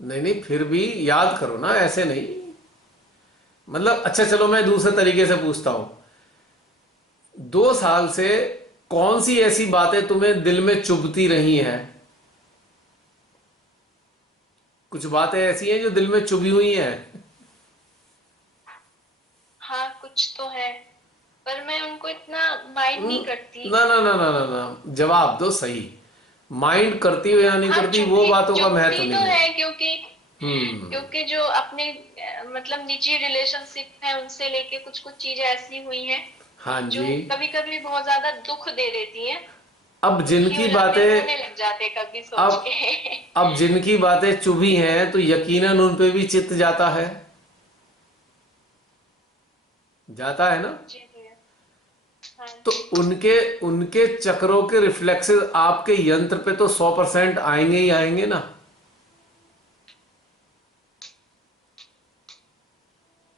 नहीं नहीं फिर भी याद करो ना, ऐसे नहीं। मतलब अच्छा चलो मैं दूसरे तरीके से पूछता हूं, 2 साल से कौन सी ऐसी बातें तुम्हें दिल में चुभती रही हैं। कुछ बातें ऐसी हैं जो दिल में चुभी हुई हैं। हाँ कुछ तो है, पर मैं उनको इतना माइंड नहीं करती। ना ना ना ना ना ना, जवाब दो सही। माइंड करती हो या नहीं हाँ करती वो चुभती बातों का महत्व चुभती तो नहीं है। है, क्योंकि हम्म। क्योंकि जो अपने मतलब निजी रिलेशनशिप है उनसे लेके कुछ कुछ चीजें ऐसी हुई हैं हाँ जो जी। कभी कभी बहुत ज्यादा दुख दे देती हैं। अब दुखी हो जिनकी जाते हैं, बातें रोने लग जाते हैं कभी सोच अब के। अब जिनकी बातें चुभी हैं तो यकीनन उन पे भी चित्त जाता है, जाता है ना। जी भैया। हाँ तो जी। उनके उनके चक्रों के रिफ्लेक्सेस आपके यंत्र पे तो 100% आएंगे ही आएंगे ना।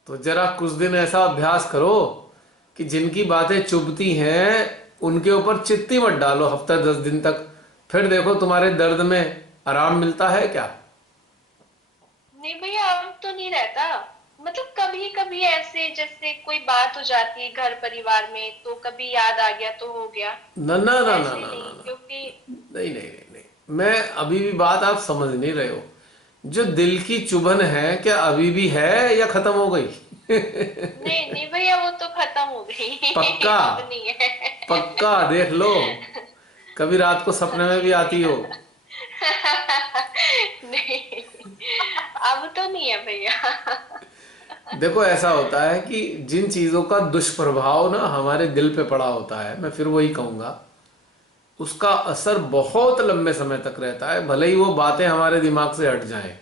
तो जरा कुछ दिन ऐसा अभ्यास करो कि जिनकी बातें चुभती हैं उनके ऊपर चित्ती मत डालो हफ्ता 10 दिन तक, फिर देखो तुम्हारे दर्द में आराम मिलता है क्या। नहीं भैया अब तो नहीं रहता, मतलब कभी कभी ऐसे जैसे कोई बात हो जाती है घर परिवार में तो कभी याद आ गया तो हो गया, ना ना ना ना ऐसे ना ना नहीं ना, क्योंकि। नहीं नहीं नहीं नहीं, मैं अभी भी बात आप समझ नहीं रहे हो। जो दिल की चुभन है क्या अभी भी है या खत्म हो गई। नहीं नहीं भैया वो तो खत्म हो गई। पक्का, अब नहीं है। पक्का देख लो, कभी रात को हाँ सपने में भी जी आती हो। भैया। नहीं अब तो नहीं है भैया। देखो ऐसा होता है कि जिन चीजों का दुष्प्रभाव ना हमारे दिल पे पड़ा होता है, मैं फिर वही कहूंगा, उसका असर बहुत लंबे समय तक रहता है, भले ही वो बातें हमारे दिमाग से हट जाएं।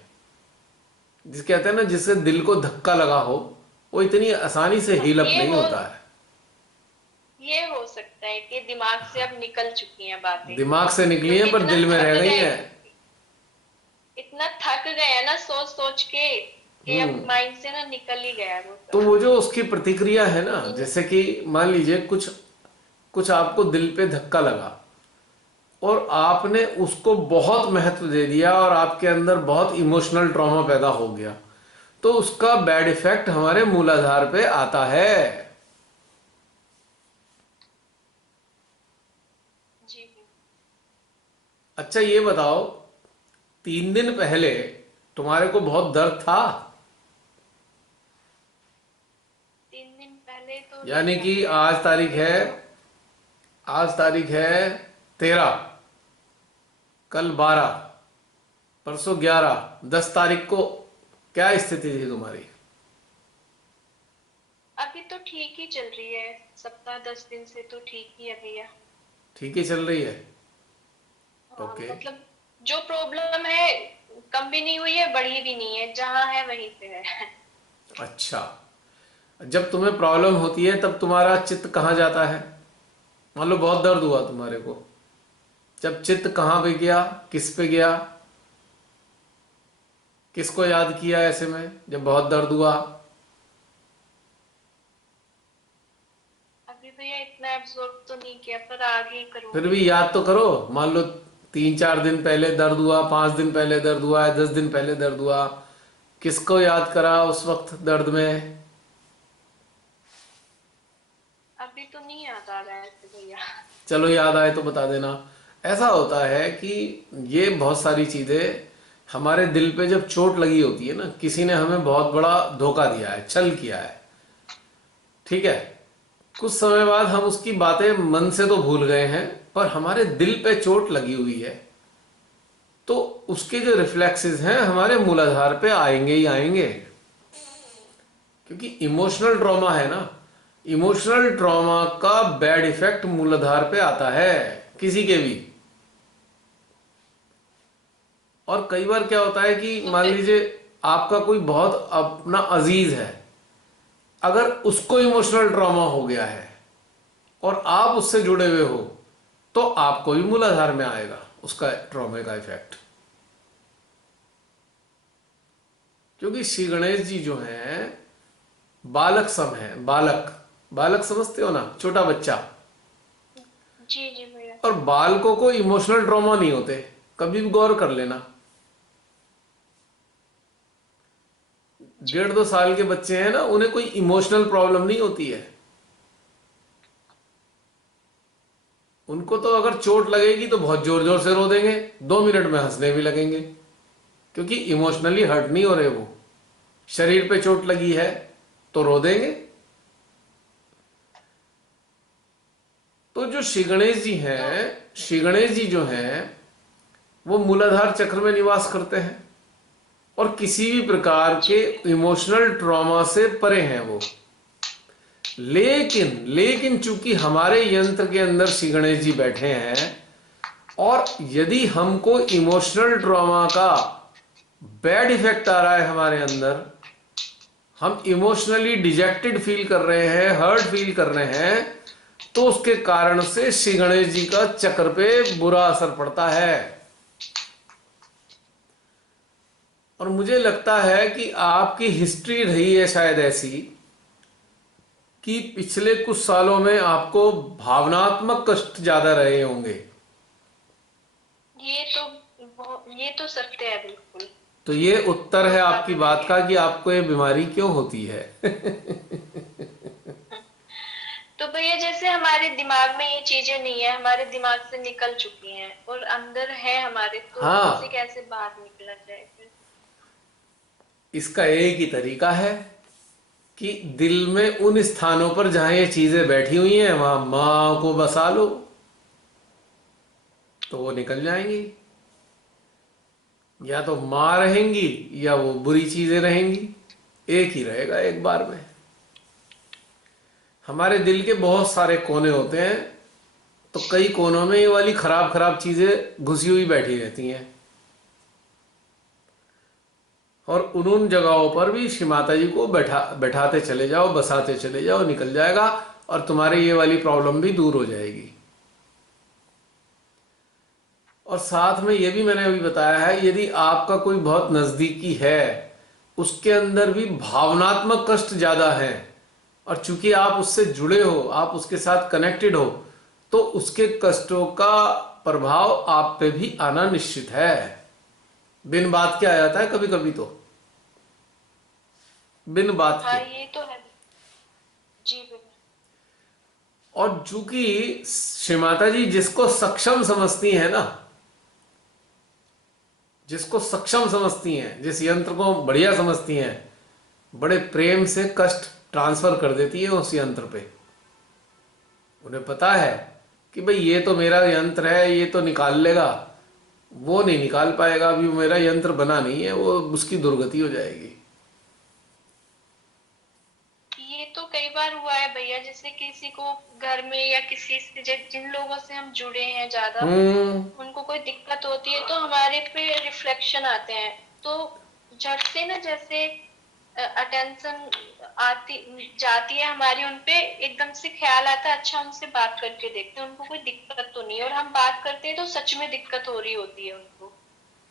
जिस कहते हैं ना जिससे दिल को धक्का लगा हो, वो इतनी आसानी से हाँ, हील अप नहीं होता है। ये हो सकता है कि दिमाग से अब निकल चुकी हैं बातें, दिमाग से निकली हैं क्योंकि पर दिल में रह गई हैं। इतना थक गए हैं ना सोच सोच के कि अब माइंड से ना निकल ही गया वो तो सब। वो जो उसकी प्रतिक्रिया है ना, जैसे कि मान लीजिए कुछ कुछ आपको दिल पे धक्का लगा और आपने उसको बहुत महत्व दे दिया और आपके अंदर बहुत इमोशनल ट्रॉमा पैदा हो गया, तो उसका बैड इफेक्ट हमारे मूलाधार पे आता है। जी। अच्छा ये बताओ, 3 दिन पहले तुम्हारे को बहुत दर्द था, 3 दिन पहले तो नहीं यानी था कि भैया, आज तारीख अभी है, तो। आज तारीख है 13, कल 12, परसों 11, 10 तारीख को क्या स्थिति थी तुम्हारी? अभी तो ठीक ही चल रही है, सप्ताह 10 दिन से तो ठीक ही है भैया। ठीक ही चल रही है। हाँ ओके। मतलब जो प्रॉब्लम है कम भी नहीं हुई है, बढ़ी भी नहीं है, जहाँ है वहीं पे है। अच्छा, जब तुम्हें प्रॉब्लम होती है तब तुम्हारा चित्त कहाँ जाता है? मान लो बहुत दर्द हुआ तुम्हारे को, जब चित्त कहाँ पे गया, किस पे गया, किसको याद किया ऐसे में जब बहुत दर्द हुआ? अभी भैया इतना एब्जॉर्ब तो नहीं किया, पर आगे फिर करूंगी। भी याद तो करो। मान लो 3-4 दिन पहले दर्द हुआ, 5 दिन पहले दर्द हुआ है, 10 दिन पहले दर्द हुआ, किसको याद करा उस वक्त दर्द में? अभी तो नहीं याद आ रहा है ऐसे भैया। चलो याद आए तो बता देना। ऐसा होता है कि ये बहुत सारी चीजें हमारे दिल पे जब चोट लगी होती है ना, किसी ने हमें बहुत बड़ा धोखा दिया है, छल किया है, ठीक है, कुछ समय बाद हम उसकी बातें मन से तो भूल गए हैं, पर हमारे दिल पे चोट लगी हुई है, तो उसके जो रिफ्लेक्सेस हैं हमारे मूलाधार पे आएंगे ही आएंगे। क्योंकि इमोशनल ट्रॉमा है ना, इमोशनल ट्रॉमा का बैड इफेक्ट मूलाधार पे आता है किसी के भी। और कई बार क्या होता है कि तो मान फिर लीजिए आपका कोई बहुत अपना अजीज है, अगर उसको इमोशनल ट्रॉमा हो गया है और आप उससे जुड़े हुए हो, तो आपको भी मूलाधार में आएगा उसका ट्रॉमे का इफेक्ट। क्योंकि श्री गणेश जी जो हैं बालक सम है, बालक, बालक समझते हो ना, छोटा बच्चा। जी जी भैया। और बालकों को इमोशनल ट्रॉमा नहीं होते, कभी भी गौर कर लेना। जी 1.5-2 साल के बच्चे हैं ना, उन्हें कोई इमोशनल प्रॉब्लम नहीं होती है। उनको तो अगर चोट लगेगी तो बहुत जोर जोर से रो देंगे, 2 मिनट में हंसने भी लगेंगे, क्योंकि इमोशनली हर्ट नहीं हो रहे वो। शरीर पे चोट लगी है तो रो देंगे। तो जो श्री गणेश जी तो हैं, श्री गणेश जी जो हैं वो मूलाधार चक्र में निवास करते हैं और किसी भी प्रकार जी के भैया। इमोशनल ट्रॉमा से परे हैं वो। लेकिन लेकिन चूंकि हमारे यंत्र के अंदर श्री गणेश जी बैठे हैं, और यदि हमको इमोशनल ट्रॉमा का बैड इफेक्ट आ रहा है हमारे अंदर, हम इमोशनली डिजेक्टेड फील कर रहे हैं, हर्ट फील कर रहे हैं, तो उसके कारण से श्री गणेश जी का चक्र पे बुरा असर पड़ता है। और मुझे लगता है कि आपकी हिस्ट्री रही है शायद ऐसी कि पिछले कुछ सालों में आपको भावनात्मक कष्ट ज्यादा रहे होंगे। ये तो सत्य है बिल्कुल। तो ये उत्तर है कोई आपकी बात नहीं बात है। का कि आपको ये बीमारी क्यों होती है। तो भैया जैसे हमारे दिमाग में ये चीजें नहीं है, हमारे दिमाग से निकल चुकी हैं और अंदर है हमारे, तो इनसे हाँ, कैसे बाहर निकला जाए फिर? इसका एक ही तरीका है कि दिल में उन स्थानों पर जहां ये चीजें बैठी हुई हैं वहां माँ को बसा लो, तो वो निकल जाएंगी। या तो माँ रहेंगी या वो बुरी चीजें रहेंगी, एक ही रहेगा एक बार में। हमारे दिल के बहुत सारे कोने होते हैं, तो कई कोनों में ये वाली खराब खराब चीजें घुसी हुई बैठी रहती हैं, और उन जगहों पर भी श्री माता जी को बैठाते चले जाओ, बसाते चले जाओ, निकल जाएगा और तुम्हारी ये वाली प्रॉब्लम भी दूर हो जाएगी। और साथ में ये भी मैंने अभी बताया है, यदि आपका कोई बहुत नजदीकी है, उसके अंदर भी भावनात्मक कष्ट ज्यादा है, और चूंकि आप उससे जुड़े हो, आप उसके साथ कनेक्टेड हो, तो उसके कष्टों का प्रभाव आप पे भी आना निश्चित है। बिन बात के आ जाता है कभी कभी, तो बिन बात हाँ के। ये तो है। जी भैया। और चूंकि श्री माता जी जिसको सक्षम समझती है ना, जिसको सक्षम समझती हैं, जिस यंत्र को बढ़िया समझती हैं, बड़े प्रेम से कष्ट ट्रांसफर कर देती है उस यंत्र पे। उन्हें पता है कि भाई ये तो मेरा यंत्र है, ये तो निकाल लेगा, वो नहीं निकाल पाएगा। अभी वो मेरा यंत्र बना नहीं है, वो उसकी दुर्गति हो जाएगी। ये तो कई बार हुआ है भैया, जैसे किसी को घर में या किसी से जिन लोगों से हम जुड़े हैं ज्यादा, हम्म। उनको कोई दिक्कत होती है तो हमारे पे रिफ्लेक्शन आते हैं, तो झट से ना जैसे अटेंशन आती जाती है हमारी उनपे, एकदम से ख्याल आता है अच्छा उनसे बात करके देखते हैं उनको कोई दिक्कत तो नहीं है, और हम बात करते हैं तो सच में दिक्कत हो रही होती है उनको।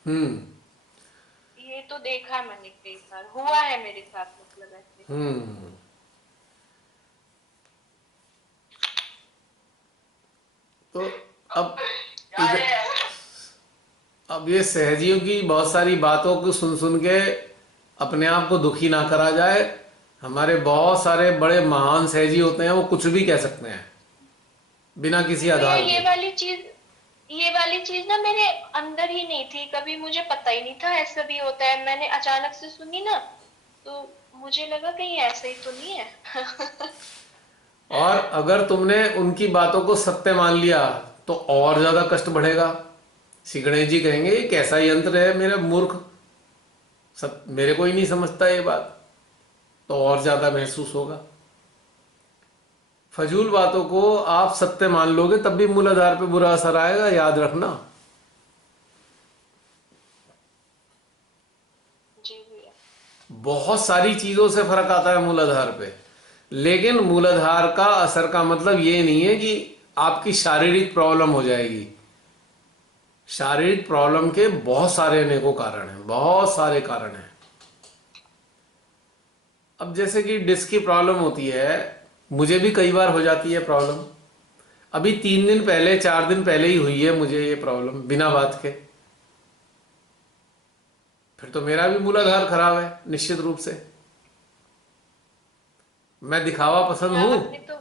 हम्म। ये तो देखा मैंने, कई बार हुआ है मेरे साथ, मतलब ऐसे। हम्म। तो अब इधर, अब ये सहजियों की बहुत सारी बातों को सुन सुन के अपने आप को दुखी ना करा जाए। हमारे बहुत सारे बड़े महान सहजी होते हैं, वो कुछ भी कह सकते हैं बिना किसी नहीं भैया, आधार ये के। वाली चीज, ये वाली चीज ना मेरे अंदर ही नहीं थी, कभी मुझे पता ही नहीं था ऐसा भी होता है। मैंने अचानक से सुनी ना, तो मुझे लगा कहीं ऐसा ही तो नहीं है। और अगर तुमने उनकी बातों को सत्य मान लिया तो और ज्यादा कष्ट बढ़ेगा। श्री गणेश जी कहेंगे ये कैसा यंत्र है, मेरा मूर्ख, सब मेरे को ही नहीं समझता ये बात, तो और ज्यादा महसूस होगा। फजूल बातों को आप सत्य मान लोगे तब भी मूलाधार पे बुरा असर आएगा, याद रखना। जी भैया। बहुत सारी चीजों से फर्क आता है मूलाधार पे, लेकिन मूलाधार का असर का मतलब ये नहीं है कि आपकी शारीरिक प्रॉब्लम हो जाएगी। शारीरिक प्रॉब्लम के बहुत सारे अनेकों कारण हैं, बहुत सारे कारण हैं। अब जैसे कि डिस्क की प्रॉब्लम होती है, मुझे भी कई बार हो जाती है प्रॉब्लम। अभी 3 दिन पहले 4 दिन पहले ही हुई है मुझे ये प्रॉब्लम, बिना बात के। फिर तो मेरा भी मूलाधार खराब है निश्चित रूप से। मैं दिखावा पसंद भैया हूं।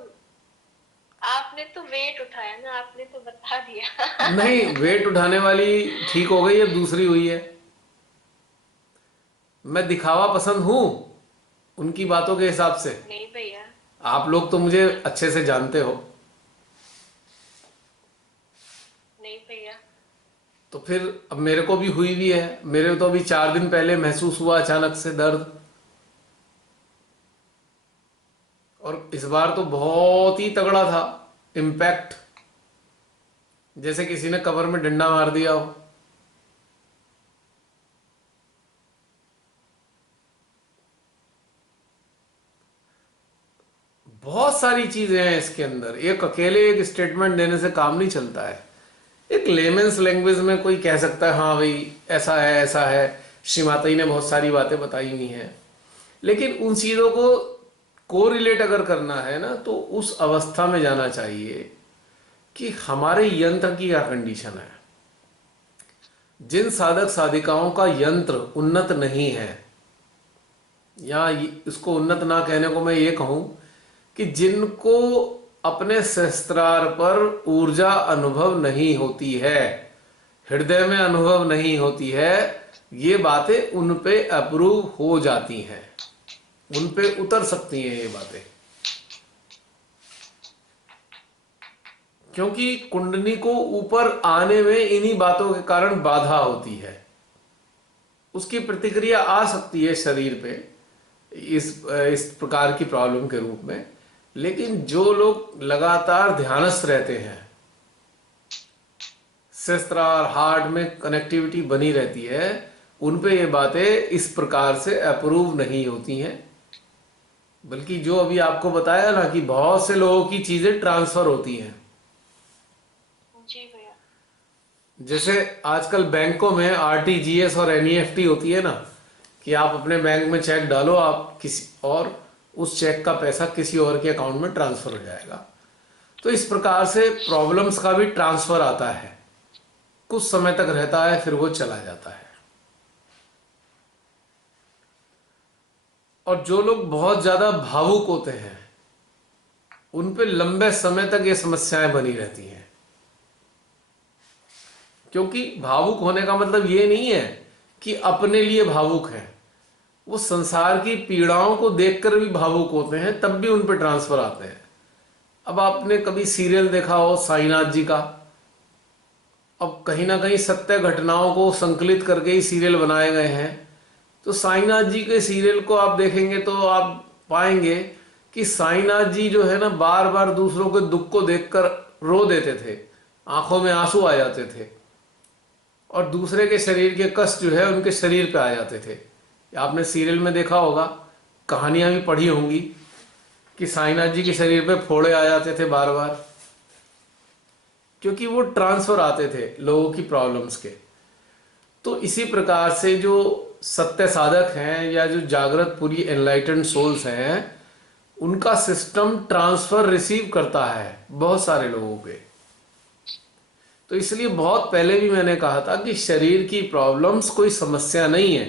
आपने तो वेट उठाया ना, आपने तो बता दिया। नहीं, वेट उठाने वाली ठीक हो गई, अब दूसरी हुई है। मैं दिखावा पसंद हूं उनकी बातों के हिसाब से। नहीं भैया। आप लोग तो मुझे अच्छे से जानते हो। नहीं भैया। तो फिर अब मेरे को भी हुई भी है। मेरे तो अभी 4 दिन पहले महसूस हुआ अचानक से दर्द, और इस बार तो बहुत ही तगड़ा था इम्पैक्ट, जैसे किसी ने कमर में डंडा मार दिया हो। बहुत सारी चीजें हैं इसके अंदर, एक अकेले एक स्टेटमेंट देने से काम नहीं चलता है। एक लेमेंस लैंग्वेज में कोई कह सकता है हाँ भाई ऐसा है ऐसा है, श्री माता जी ने बहुत सारी बातें बताई हुई हैं, लेकिन उन चीजों को कोरिलेट अगर करना है ना तो उस अवस्था में जाना चाहिए कि हमारे यंत्र की क्या कंडीशन है। जिन साधक साधिकाओं का यंत्र उन्नत नहीं है, या इसको उन्नत ना कहने को मैं ये कहूं कि जिनको अपने सहस्त्रार पर ऊर्जा अनुभव नहीं होती है, हृदय में अनुभव नहीं होती है, ये बातें उन पे अप्रूव हो जाती हैं, उन पे उतर सकती हैं ये बातें, क्योंकि कुंडली को ऊपर आने में इन्हीं बातों के कारण बाधा होती है। उसकी प्रतिक्रिया आ सकती है शरीर पे इस प्रकार की प्रॉब्लम के रूप में, लेकिन जो लोग लगातार ध्यानस्थ रहते हैं, शस्त्र और हार्ट में कनेक्टिविटी बनी रहती है, उन पे ये बातें इस प्रकार से अप्रूव नहीं होती हैं। बल्कि जो अभी आपको बताया ना कि बहुत से लोगों की चीजें ट्रांसफर होती हैं। जी भैया। जैसे आजकल बैंकों में आरटीजीएस और एनईएफटी होती है ना, कि आप अपने बैंक में चेक डालो, आप किसी और उस चेक का पैसा किसी और के अकाउंट में ट्रांसफर हो जाएगा। तो इस प्रकार से प्रॉब्लम्स का भी ट्रांसफर आता है, कुछ समय तक रहता है फिर वो चला जाता है। और जो लोग बहुत ज्यादा भावुक होते हैं उन पे लंबे समय तक ये समस्याएं बनी रहती हैं, क्योंकि भावुक होने का मतलब ये नहीं है कि अपने लिए भावुक है, वो संसार की पीड़ाओं को देखकर भी भावुक होते हैं, तब भी उन पे ट्रांसफर आते हैं। अब आपने कभी सीरियल देखा हो साईनाथ जी का, अब कहीं ना कहीं सत्य घटनाओं को संकलित करके ही सीरियल बनाए गए हैं। तो साईनाथ जी के सीरियल को आप देखेंगे तो आप पाएंगे कि साईनाथ जी जो है ना, बार बार दूसरों के दुख को देखकर रो देते थे, आंखों में आंसू आ जाते थे, और दूसरे के शरीर के कष्ट जो है उनके शरीर पे आ जाते थे। आपने सीरियल में देखा होगा, कहानियां भी पढ़ी होंगी कि साईनाथ जी के जी। शरीर पे फोड़े आ जाते थे बार बार, क्योंकि वो ट्रांसफर आते थे लोगों की प्रॉब्लम्स के। तो इसी प्रकार से जो सत्य साधक हैं या जो जागृत पूरी एनलाइटेंड सोल्स हैं, उनका सिस्टम ट्रांसफर रिसीव करता है बहुत सारे लोगों पे। तो इसलिए बहुत पहले भी मैंने कहा था कि शरीर की प्रॉब्लम्स कोई समस्या नहीं है।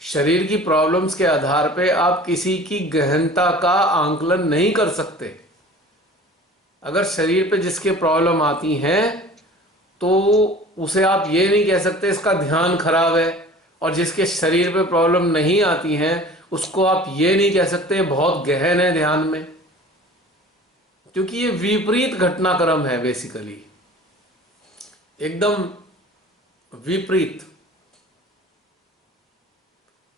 शरीर की प्रॉब्लम्स के आधार पे आप किसी की गहनता का आंकलन नहीं कर सकते। अगर शरीर पे जिसके प्रॉब्लम आती हैं तो उसे आप ये नहीं कह सकते इसका ध्यान खराब है, और जिसके शरीर पे प्रॉब्लम नहीं आती हैं उसको आप ये नहीं कह सकते बहुत गहन है ध्यान में, क्योंकि ये विपरीत घटनाक्रम है बेसिकली, एकदम विपरीत।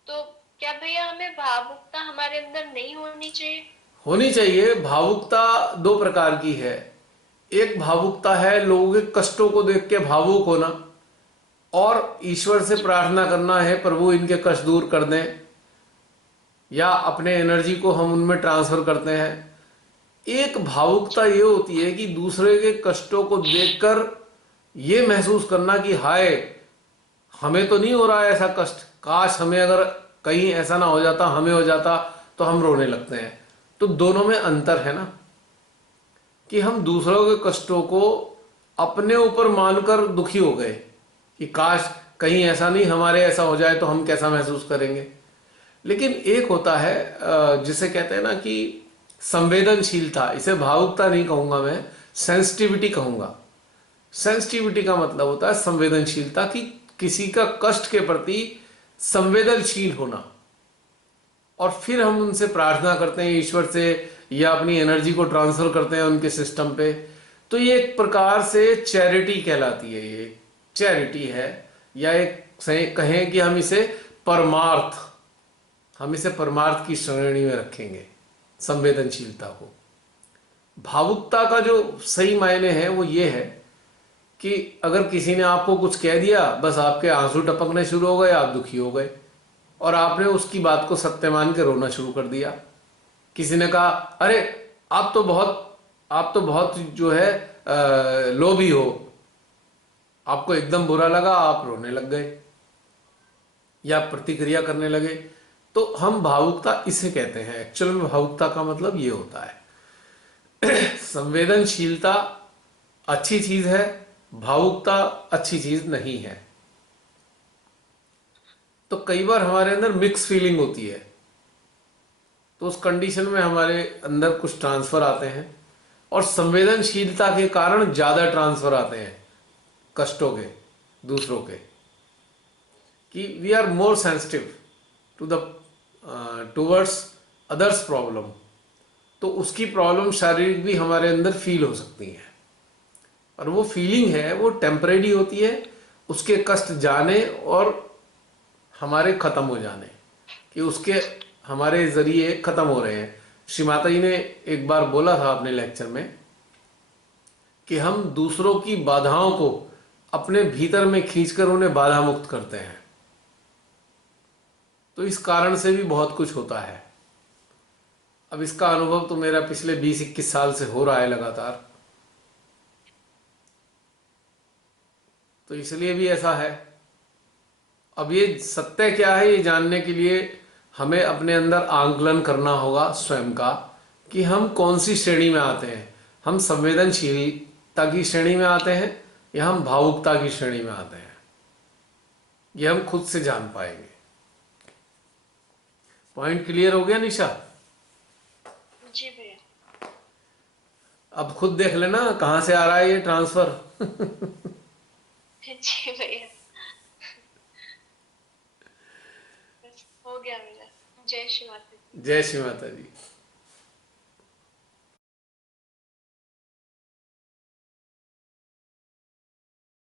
तो क्या भैया हमें भावुकता हमारे अंदर नहीं होनी चाहिए? होनी चाहिए। भावुकता दो प्रकार की है। एक भावुकता है लोगों के कष्टों को देख के भावुक होना, और ईश्वर से जी। प्रार्थना करना है प्रभु इनके कष्ट दूर कर दें, या अपने एनर्जी को हम उनमें ट्रांसफर करते हैं। एक भावुकता ये होती है कि दूसरे के कष्टों को देखकर ये महसूस करना कि हाय, हमें तो नहीं हो रहा है ऐसा कष्ट, काश हमें अगर कहीं ऐसा ना हो जाता, हमें हो जाता, तो हम रोने लगते हैं। तो दोनों में अंतर है ना, कि हम दूसरों के कष्टों को अपने ऊपर मानकर दुखी हो गए कि काश कहीं ऐसा नहीं हमारे ऐसा हो जाए तो हम कैसा महसूस करेंगे। लेकिन एक होता है जिसे कहते हैं ना कि संवेदनशीलता, इसे भावुकता नहीं कहूंगा मैं, सेंसिटिविटी कहूंगा। सेंसिटिविटी का मतलब होता है संवेदनशीलता, कि किसी का कष्ट के प्रति संवेदनशील होना, और फिर हम उनसे प्रार्थना करते हैं ईश्वर से, या अपनी एनर्जी को ट्रांसफर करते हैं उनके सिस्टम पे। तो ये एक प्रकार से चैरिटी कहलाती है, ये चैरिटी है, या एक कहें कि हम इसे परमार्थ, हम इसे परमार्थ की श्रेणी में रखेंगे संवेदनशीलता को। भावुकता का जो सही मायने है वो ये है कि अगर किसी ने आपको कुछ कह दिया, बस आपके आंसू टपकने शुरू हो गए, आप दुखी हो गए, और आपने उसकी बात को सत्य मान के रोना शुरू कर दिया। किसी ने कहा अरे आप तो बहुत जो है लोभी हो, आपको एकदम बुरा लगा, आप रोने लग गए या प्रतिक्रिया करने लगे। तो हम भावुकता इसे कहते हैं। एक्चुअल में भावुकता का मतलब ये होता है। संवेदनशीलता अच्छी चीज है, भावुकता अच्छी चीज नहीं है। तो कई बार हमारे अंदर मिक्स फीलिंग होती है, तो उस कंडीशन में हमारे अंदर कुछ ट्रांसफर आते हैं, और संवेदनशीलता के कारण ज्यादा ट्रांसफर आते हैं कष्टों के, दूसरों के, कि we are more sensitive to the towards others problem. तो उसकी प्रॉब्लम शारीरिक भी हमारे अंदर फील हो सकती है, और वो फीलिंग है वो टेम्परेरी होती है, उसके कष्ट जाने और हमारे खत्म हो जाने, कि उसके हमारे जरिए खत्म हो रहे हैं। श्री माता जी ने एक बार बोला था अपने लेक्चर में कि हम दूसरों की बाधाओं को अपने भीतर में खींचकर उन्हें बाधा मुक्त करते हैं। तो इस कारण से भी बहुत कुछ होता है। अब इसका अनुभव तो मेरा पिछले 20-21 साल से हो रहा है लगातार, तो इसलिए भी ऐसा है। अब ये सत्य क्या है ये जानने के लिए हमें अपने अंदर आंकलन करना होगा स्वयं का, कि हम कौन सी श्रेणी में आते हैं। हम संवेदनशीलता की श्रेणी में आते हैं या हम भावुकता की श्रेणी में आते हैं, ये हम खुद से जान पाएंगे। पॉइंट क्लियर हो गया निशा? जी भैया। अब खुद देख लेना कहाँ से आ रहा है ये ट्रांसफर। जी भैया, बस हो गया मेरा। जय श्री माता दी। जय श्री माता जी।